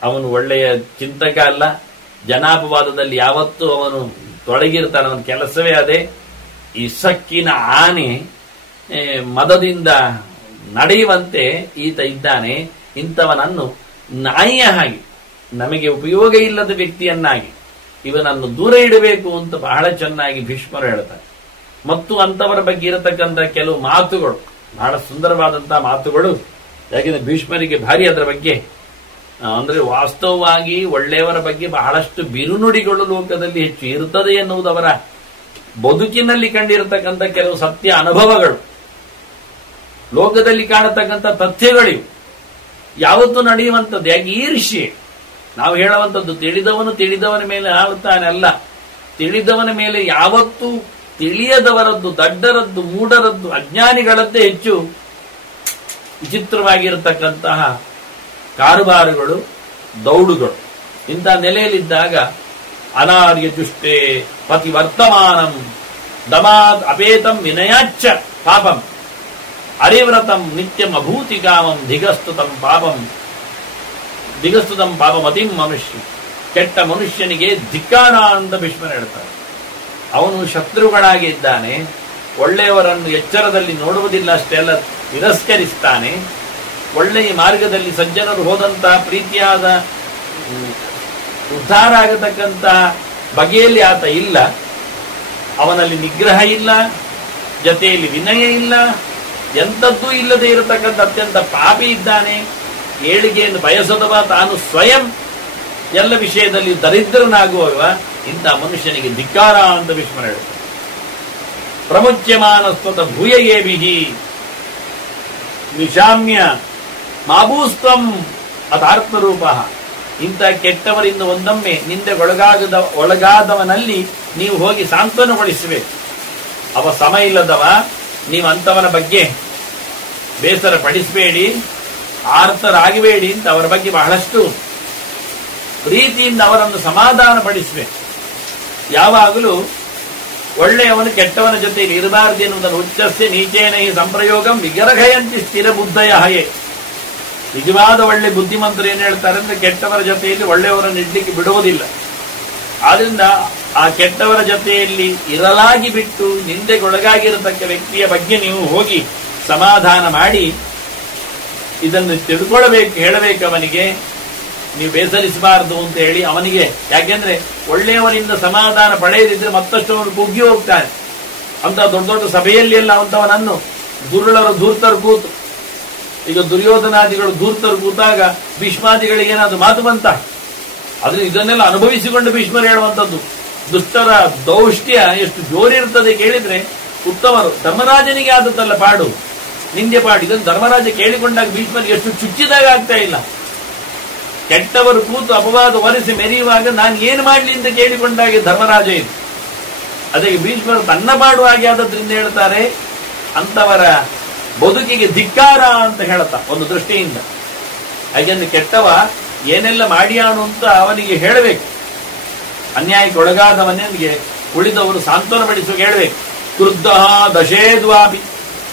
ಅವನು ಒಳ್ಳೆಯ ಚಿಂತಕ ಅಲ್ಲ, ಜನಾಪವಾದದಲ್ಲಿ ಯಾವತ್ತೂ ಅವನು ತೊಡಗಿರ್ತಾನೆ, ಅವನ ಕೆಲಸವೇ ಅದೇ. ಈ ಸಕ್ಕಿನ ಆನೆ ಮದದಿಂದ ನಡೆಯುವಂತೆ ಈತ ಇದ್ದಾನೆ. ಇಂಥವನನ್ನು ನಾಯಿಯ ಹಾಗೆ, ನಮಗೆ ಉಪಯೋಗ ಇಲ್ಲದ ವ್ಯಕ್ತಿಯನ್ನಾಗಿ, ಇವನನ್ನು ದೂರ ಇಡಬೇಕು ಅಂತ ಬಹಳ ಚೆನ್ನಾಗಿ ಭೀಷ್ಮರು ಹೇಳ್ತಾರೆ. ಮತ್ತು ಅಂತವರ ಬಗ್ಗೆ ಇರತಕ್ಕಂಥ ಕೆಲವು ಮಾತುಗಳು ಬಹಳ ಸುಂದರವಾದಂತಹ ಮಾತುಗಳು. ಯಾಕೆಂದ್ರೆ ಭೀಷ್ಮರಿಗೆ ಭಾರಿ ಅದರ ಬಗ್ಗೆ ಅಂದ್ರೆ ವಾಸ್ತವವಾಗಿ ಒಳ್ಳೆಯವರ ಬಗ್ಗೆ ಬಹಳಷ್ಟು ಬಿರುನುಡಿಗಳು ಲೋಕದಲ್ಲಿ ಹೆಚ್ಚು ಇರುತ್ತದೆ ಎನ್ನುವುದು ಅವರ ಬದುಕಿನಲ್ಲಿ ಕಂಡಿರತಕ್ಕಂಥ ಕೆಲವು ಸತ್ಯ ಅನುಭವಗಳು, ಲೋಕದಲ್ಲಿ ಕಾಣತಕ್ಕಂಥ ತಥ್ಯಗಳಿವು. ಯಾವತ್ತೂ ನಡೆಯುವಂಥದ್ದು. ಯಾಕೆ ಈರ್ಷ್ಯೆ ನಾವು ಹೇಳುವಂಥದ್ದು, ತಿಳಿದವನ ಮೇಲೆ ಆಳುತ್ತಾನಲ್ಲ, ತಿಳಿದವನ ಮೇಲೆ ಯಾವತ್ತೂ ತಿಳಿಯದವರದ್ದು, ದಡ್ಡರದ್ದು, ಮೂಢರದ್ದು, ಅಜ್ಞಾನಿಗಳದ್ದೇ ಹೆಚ್ಚು ವಿಚಿತ್ರವಾಗಿರತಕ್ಕಂತಹ ಕಾರುಬಾರುಗಳು, ದೌಡುಗಳು. ಇಂಥ ನೆಲೆಯಲ್ಲಿದ್ದಾಗ ಅನಾರ್ಯ ದುಷ್ಟೇ ಪತಿ ವರ್ತಮಾನಂ ದಮಾದ್ ಅಪೇತಂ ವಿನಯಾಚ್ಚ ಪಾಪಂ ಅರಿವ್ರತಂ ನಿತ್ಯಂ ಅಭೂತಿ ಕಾಮಂ ದಿಗಸ್ತುತಂ ಪಾಪಮತಿಂ ಮನುಷ್ಯ. ಕೆಟ್ಟ ಮನುಷ್ಯನಿಗೆ ಧಿಕ್ಕಾರ ಅಂತ ಭೀಷ್ಮರು ಹೇಳ್ತಾರೆ. ಅವನು ಶತ್ರುಗಳಾಗಿ ಇದ್ದಾನೆ, ಒಳ್ಳೆಯವರನ್ನು ಎಚ್ಚರದಲ್ಲಿ ನೋಡುವುದಿಲ್ಲ, ಅಷ್ಟೆಲ್ಲ ತಿರಸ್ಕರಿಸ್ತಾನೆ. ಒಳ್ಳೆಯ ಮಾರ್ಗದಲ್ಲಿ ಸಜ್ಜನರು ಹೋದಂತಹ ಪ್ರೀತಿಯಾದ ಉದ್ಧಾರ ಆಗತಕ್ಕಂಥ ಬಗೆಯಲ್ಲಿ ಆತ ಇಲ್ಲ. ಅವನಲ್ಲಿ ನಿಗ್ರಹ ಇಲ್ಲ, ಜೊತೆಯಲ್ಲಿ ವಿನಯ ಇಲ್ಲ, ಎಂಥದ್ದೂ ಇಲ್ಲದೆ ಇರತಕ್ಕಂಥ ಅತ್ಯಂತ ಪಾಪಿ ಇದ್ದಾನೆ. ಏಳಿಗೆಯನ್ನು ಬಯಸದವ, ತಾನು ಸ್ವಯಂ ಎಲ್ಲ ವಿಷಯದಲ್ಲಿ ದರಿದ್ರನಾಗುವವ. ಇಂಥ ಮನುಷ್ಯನಿಗೆ ಧಿಕ್ಕಾರ ಅಂತ ಭೀಷ್ಮರು ಹೇಳ್ತಾರೆ. ಪ್ರಮುಚ್ಯಮಾನ ಸ್ವತ ಭೂಯಯೇಭಿಹಿ ನಿಶಾಮ್ಯ ಮಾಭೂಸ್ತಂ ಅತಾರ್ಥರೂಪ. ಇಂಥ ಕೆಟ್ಟವರಿಂದ ಒಂದೊಮ್ಮೆ ಒಳಗಾದವನಲ್ಲಿ ನೀವು ಹೋಗಿ ಸಾಂತ್ವನಗೊಳಿಸಬೇಕು. ಅವ ಸಮ ಇಲ್ಲದವ, ನೀವು ಅಂಥವನ ಬಗ್ಗೆ ಬೇಸರ ಪಡಿಸಬೇಡಿ, ಆರ್ತರಾಗಬೇಡಿ ಅಂತ ಅವರ ಬಗ್ಗೆ ಬಹಳಷ್ಟು ಪ್ರೀತಿಯಿಂದ ಅವರನ್ನು ಸಮಾಧಾನ ಪಡಿಸಬೇಕು. ಯಾವಾಗಲೂ ಒಳ್ಳೆಯವನು ಕೆಟ್ಟವನ ಜೊತೆಯಲ್ಲಿ ಇರಬಾರದು ಎನ್ನುವುದನ್ನು ಉಚ್ಚಸ್ಯ ನೀಚೇನ ಈ ಸಂಪ್ರಯೋಗಂ ವಿಗರಘಯಂತಿ ಸ್ಥಿರ ಬುದ್ಧಯ ಹಯೇ. ನಿಜವಾದ ಒಳ್ಳೆ ಬುದ್ಧಿಮಂತರು ಏನ್ ಹೇಳ್ತಾರೆ ಅಂದ್ರೆ, ಕೆಟ್ಟವರ ಜೊತೆಯಲ್ಲಿ ಒಳ್ಳೆಯವರನ್ನು ಇಡ್ಲಿಕ್ಕೆ ಬಿಡುವುದಿಲ್ಲ. ಆದ್ರಿಂದ ಆ ಕೆಟ್ಟವರ ಜೊತೆಯಲ್ಲಿ ಇರಲಾಗಿ ಬಿಟ್ಟು ನಿಂದೆಗೊಳಗಾಗಿರತಕ್ಕ ವ್ಯಕ್ತಿಯ ಬಗ್ಗೆ ನೀವು ಹೋಗಿ ಸಮಾಧಾನ ಮಾಡಿ ಇದನ್ನು ತಿಳ್ಕೊಳ್ಬೇಕು, ಹೇಳಬೇಕು ಅವನಿಗೆ. ನೀವು ಬೇಸರಿಸಬಾರದು ಅಂತ ಹೇಳಿ ಅವನಿಗೆ. ಯಾಕೆಂದ್ರೆ ಒಳ್ಳೆಯವನಿಂದ ಸಮಾಧಾನ ಪಡೆಯದಿದ್ರೆ ಮತ್ತಷ್ಟು ಅವನು ಕುಗ್ಗಿ ಹೋಗ್ತಾನೆ. ಅಂತ ದೊಡ್ಡ ದೊಡ್ಡ ಸಭೆಯಲ್ಲಿ ಎಲ್ಲ ಅಂತವನನ್ನು ದುರುಳರು ಧೂರ್ತರು ಕೂತು, ಈಗ ದುರ್ಯೋಧನಾದಿಗಳು ಧೂರ್ತರು ಕೂತಾಗ ಭೀಷ್ಮಾದಿಗಳಿಗೆ ಏನಾದ್ರು ಮಾತು ಬಂತ? ಆದ್ರೆ ಇದನ್ನೆಲ್ಲ ಅನುಭವಿಸಿಕೊಂಡು ಭೀಷ್ಮರು ಹೇಳುವಂಥದ್ದು. ದುಷ್ಟರ ದೌಷ್ಟ್ಯ ಎಷ್ಟು ಜೋರಿರ್ತದೆ ಕೇಳಿದ್ರೆ ಉತ್ತಮರು. ಧರ್ಮರಾಜನಿಗೆ ಆದದ್ದಲ್ಲ ಪಾಡು, ನಿಂದೆ ಪಾಡು. ಇದನ್ನು ಧರ್ಮರಾಜ ಕೇಳಿಕೊಂಡಾಗ ಭೀಷ್ಮರಿಗೆ ಎಷ್ಟು ಚುಚ್ಚಿದಾಗ ಆಗ್ತಾ ಇಲ್ಲ. ಕೆಟ್ಟವರು ಕೂತು ಅಪವಾದ ಹೊರಿಸಿ ಮೆರೆಯುವಾಗ ನಾನು ಏನು ಮಾಡಲಿ ಅಂತ ಕೇಳಿಕೊಂಡಾಗೆ ಧರ್ಮರಾಜ ಇದು. ಅದಕ್ಕೆ ಭೀಷ್ಮರು ತನ್ನ ಪಾಡು ಹಾಗೆ ಆದದ್ರಿಂದ ಹೇಳ್ತಾರೆ, ಅಂತವರ ಬದುಕಿಗೆ ಧಿಕ್ಕಾರ ಅಂತ ಹೇಳ್ತಾ ಒಂದು ದೃಷ್ಟಿಯಿಂದ. ಹಾಗೆಂದ್ರೆ ಕೆಟ್ಟವ ಏನೆಲ್ಲ ಮಾಡಿಯಾನು ಅಂತ ಅವನಿಗೆ ಹೇಳಬೇಕು. ಅನ್ಯಾಯಕ್ಕೆ ಒಳಗಾದವನಿಗೆ ಉಳಿದವರು ಸಾಂತ್ವನ ಪಡಿಸುವ ಹೇಳಬೇಕು. ಕ್ರುದ್ಧ ದಶೇದ್ವಾಪಿ,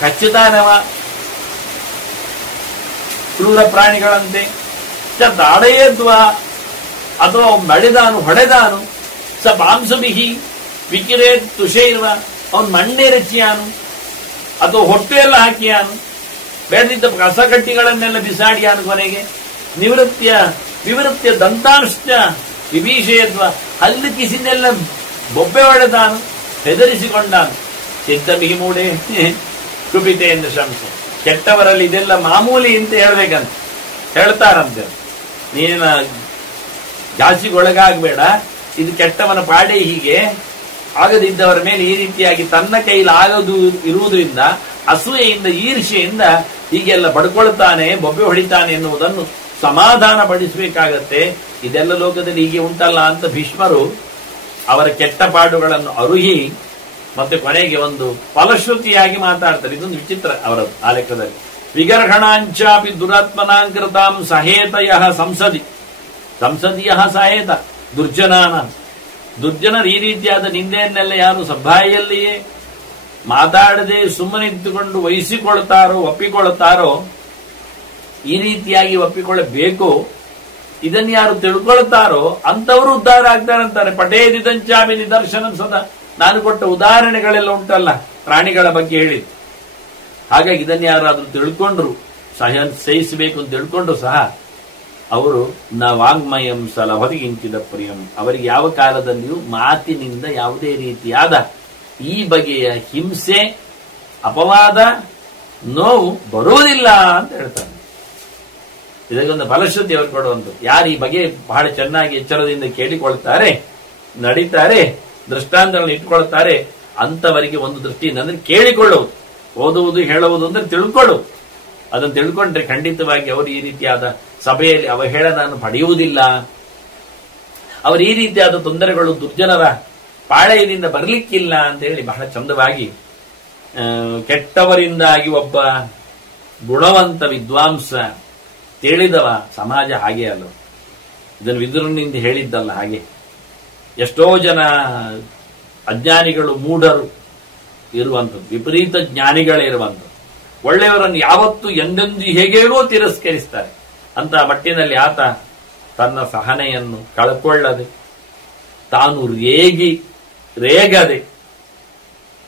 ಖಚಿತಾನವ ಕ್ರೂರ ಪ್ರಾಣಿಗಳಂತೆ. ದಾಡೆಯದ್ವ, ಅಥವಾ ನಡೆದಾನು ಹೊಡೆದಾನು. ಸ ಪಾಂಸುಬಿಹಿ ವಿಕಿರೇ ತುಷೇರ್ವ, ಅವನ್ ಮಣ್ಣೆ ರಚಿಯಾನು ಅಥವಾ ಹೊಟ್ಟು ಎಲ್ಲ ಹಾಕಿಯಾನು. ಬೆಳೆದಿದ್ದ ಕಸಕಟ್ಟಿಗಳನ್ನೆಲ್ಲ ಬಿಸಾಡಿಯಾನು. ಕೊನೆಗೆ ವಿವೃತ್ಯ ದಂತಾಂಶ ವಿಭೀಷೆಯದ್ವ, ಹಲ್ಲು ಕಿಸಿನೆಲ್ಲ ಬೊಬ್ಬೆ ಹೊಡೆದಾನು, ಹೆದರಿಸಿಕೊಂಡಾನು. ಸಿದ್ಧಮಿಹಿ ಮೂಡೆ ಕುಪಿತೆ ಎಂದು ಶಂಸ. ಕೆಟ್ಟವರಲ್ಲಿ ಇದೆಲ್ಲ ಮಾಮೂಲಿ ಅಂತ ಹೇಳ್ಬೇಕಂತ ಹೇಳ್ತಾರಂತೆ. ನೀನ ಜಾಸ್ತಿಗೊಳಗಾಗಬೇಡ, ಇದು ಕೆಟ್ಟವನ ಪಾಡೇ ಹೀಗೆ. ಆಗದಿದ್ದವರ ಮೇಲೆ ಈ ರೀತಿಯಾಗಿ ತನ್ನ ಕೈಲಿ ಆಗದು ಇರುವುದರಿಂದ ಅಸೂಯೆಯಿಂದ ಈರ್ಷೆಯಿಂದ ಹೀಗೆಲ್ಲ ಬಡ್ಕೊಳ್ತಾನೆ, ಬೊಬ್ಬೆ ಹೊಡಿತಾನೆ ಎನ್ನುವುದನ್ನು ಸಮಾಧಾನ ಪಡಿಸಬೇಕಾಗತ್ತೆ. ಇದೆಲ್ಲ ಲೋಕದಲ್ಲಿ ಹೀಗೆ ಉಂಟಲ್ಲ ಅಂತ ಭೀಷ್ಮರು ಅವರ ಕೆಟ್ಟ ಪಾಡುಗಳನ್ನು ಅರುಹಿ ಮತ್ತೆ ಕೊನೆಗೆ ಒಂದು ಫಲಶ್ರುತಿಯಾಗಿ ಮಾತಾಡ್ತಾರೆ. ಇದೊಂದು ವಿಚಿತ್ರ ಅವರ ಆ ಲೆಕ್ಕದಲ್ಲಿ. ವಿಗರ್ಹಣಾಂಚಾಪಿ ದುರಾತ್ಮನಾಂಕೃತಾಂ ಸಹೇತಯ ಸಂಸದೀಯ ಸಹೇತ ದುರ್ಜನರು ಈ ರೀತಿಯಾದ ನಿಂದೆಯನ್ನೆಲ್ಲ ಯಾರು ಸಭಾಯಲ್ಲಿಯೇ ಮಾತಾಡದೆ ಸುಮ್ಮನಿದ್ದುಕೊಂಡು ವಹಿಸಿಕೊಳ್ತಾರೋ, ಒಪ್ಪಿಕೊಳ್ತಾರೋ, ಈ ರೀತಿಯಾಗಿ ಒಪ್ಪಿಕೊಳ್ಳಬೇಕು, ಇದನ್ನು ಯಾರು ತಿಳ್ಕೊಳ್ತಾರೋ ಅಂತವರು ಉದ್ಧಾರ ಆಗ್ತಾರಂತಾರೆ. ಪಟೇದಿದಂಚಾಮಿ ನಿದರ್ಶನ ಸದಾ. ನಾನು ಕೊಟ್ಟ ಉದಾಹರಣೆಗಳೆಲ್ಲ ಉಂಟಲ್ಲ ಪ್ರಾಣಿಗಳ ಬಗ್ಗೆ ಹೇಳಿ. ಹಾಗಾಗಿ ಇದನ್ನು ಯಾರಾದ್ರೂ ತಿಳ್ಕೊಂಡ್ರು, ಸಹಿಸಬೇಕು ಅಂತ ತಿಳ್ಕೊಂಡ್ರು ಸಹ ಅವರು ನ ವಾಂಗ್ಮಯಂ ಸಲಭದಿ ಇಂಚಿದ ಪ್ರಿಯಂ, ಅವರಿಗೆ ಯಾವ ಕಾಲದಲ್ಲಿಯೂ ಮಾತಿನಿಂದ ಯಾವುದೇ ರೀತಿಯಾದ ಈ ಬಗೆಯ ಹಿಂಸೆ, ಅಪವಾದ, ನೋವು ಬರುವುದಿಲ್ಲ ಅಂತ ಹೇಳ್ತಾರೆ. ಇದಕ್ಕೊಂದು ಫಲಶ್ರುತಿ ಅವರು ಕೊಡುವಂಥದ್ದು. ಯಾರು ಈ ಬಗ್ಗೆ ಬಹಳ ಚೆನ್ನಾಗಿ ಎಚ್ಚರದಿಂದ ಕೇಳಿಕೊಳ್ತಾರೆ, ನಡೀತಾರೆ, ದೃಷ್ಟಾಂತಗಳನ್ನು ಇಟ್ಕೊಳ್ತಾರೆ, ಅಂತವರಿಗೆ ಒಂದು ದೃಷ್ಟಿಯಿಂದ ಅಂದ್ರೆ ಕೇಳಿಕೊಳ್ಳುವುದು, ಓದುವುದು, ಹೇಳುವುದು ಅಂದ್ರೆ ತಿಳ್ಕೊಳ್ಳುವುದು. ಅದನ್ನು ತಿಳ್ಕೊಂಡ್ರೆ ಖಂಡಿತವಾಗಿ ಅವರು ಈ ರೀತಿಯಾದ ಸಭೆಯಲ್ಲಿ ಅವಹೇಳನವನ್ನು ಪಡೆಯುವುದಿಲ್ಲ. ಅವರು ಈ ರೀತಿಯಾದ ತೊಂದರೆಗಳು ದುರ್ಜನರ ಪಾಳೆಯದಿಂದ ಬರಲಿಕ್ಕಿಲ್ಲ ಅಂತ ಹೇಳಿ ಬಹಳ ಚಂದವಾಗಿ ಕೆಟ್ಟವರಿಂದಾಗಿ ಒಬ್ಬ ಗುಣವಂತ ವಿದ್ವಾಂಸ ತಿಳಿದವ ಸಮಾಜ ಹಾಗೆ ಅಲ್ಲ. ಇದನ್ನು ವಿದುರನಿಂದ ಹೇಳಿದ್ದಲ್ಲ. ಹಾಗೆ ಎಷ್ಟೋ ಜನ ಅಜ್ಞಾನಿಗಳು, ಮೂಢರು ಇರುವಂಥದ್ದು, ವಿಪರೀತ ಜ್ಞಾನಿಗಳೇ ಇರುವಂಥದ್ದು. ಒಳ್ಳೆಯವರನ್ನು ಯಾವತ್ತೂ ಎಂದೆಂದು ಹೇಗೇನೋ ತಿರಸ್ಕರಿಸ್ತಾರೆ. ಅಂತ ಮಟ್ಟಿನಲ್ಲಿ ಆತ ತನ್ನ ಸಹನೆಯನ್ನು ಕಳ್ಕೊಳ್ಳದೆ, ತಾನು ರೇಗದೆ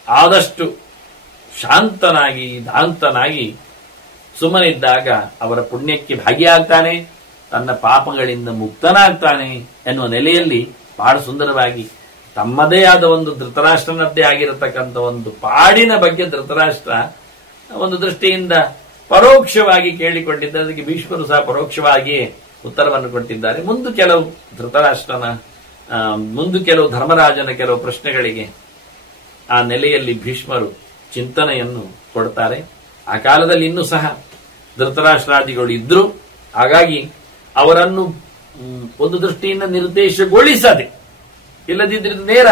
ಆದಷ್ಟು ಶಾಂತನಾಗಿ ದಾಂತನಾಗಿ ಸುಮ್ಮನಿದ್ದಾಗ ಅವರ ಪುಣ್ಯಕ್ಕೆ ಭಾಗಿಯಾಗ್ತಾನೆ, ತನ್ನ ಪಾಪಗಳಿಂದ ಮುಕ್ತನಾಗ್ತಾನೆ ಎನ್ನುವ ನೆಲೆಯಲ್ಲಿ ಬಹಳ ಸುಂದರವಾಗಿ ತಮ್ಮದೇ ಆದ ಒಂದು ಧೃತರಾಷ್ಟ್ರನದ್ದೇ ಆಗಿರತಕ್ಕಂಥ ಒಂದು ಪಾಡಿನ ಬಗ್ಗೆ ಧೃತರಾಷ್ಟ್ರ ಒಂದು ದೃಷ್ಟಿಯಿಂದ ಪರೋಕ್ಷವಾಗಿ ಕೇಳಿಕೊಂಡಿದ್ದ. ಅದಕ್ಕೆ ಭೀಷ್ಮರು ಸಹ ಪರೋಕ್ಷವಾಗಿಯೇ ಉತ್ತರವನ್ನು ಕೊಟ್ಟಿದ್ದಾರೆ. ಮುಂದು ಕೆಲವು ಧರ್ಮರಾಜನ ಕೆಲವು ಪ್ರಶ್ನೆಗಳಿಗೆ ಆ ನೆಲೆಯಲ್ಲಿ ಭೀಷ್ಮರು ಚಿಂತನೆಯನ್ನು ಕೊಡ್ತಾರೆ. ಆ ಕಾಲದಲ್ಲಿ ಇನ್ನೂ ಸಹ ಧೃತರಾಷ್ಟ್ರಾದಿಗಳು ಇದ್ರು. ಹಾಗಾಗಿ ಅವರನ್ನು ಒಂದು ದೃಷ್ಟಿಯಿಂದ ನಿರ್ದೇಶಗೊಳಿಸದೆ, ಇಲ್ಲದಿದ್ರೆ ನೇರ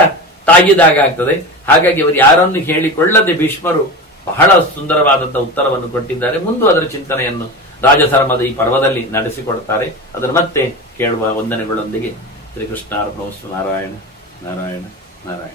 ತಾಗಿದಾಗ ಆಗ್ತದೆ. ಹಾಗಾಗಿ ಅವರು ಯಾರನ್ನು ಹೇಳಿಕೊಳ್ಳದೆ ಭೀಷ್ಮರು ಬಹಳ ಸುಂದರವಾದಂತಹ ಉತ್ತರವನ್ನು ಕೊಟ್ಟಿದ್ದಾರೆ. ಮುಂದೆ ಅದರ ಚಿಂತನೆಯನ್ನು ರಾಜಧರ್ಮದ ಈ ಪರ್ವದಲ್ಲಿ ನಡೆಸಿಕೊಡ್ತಾರೆ. ಅದನ್ನು ಮತ್ತೆ ಕೇಳುವ ವಂದನೆಗಳೊಂದಿಗೆ ಶ್ರೀಕೃಷ್ಣಾರ್ಪಣಮಸ್ತು. ನಾರಾಯಣ ನಾರಾಯಣ ನಾರಾಯಣ.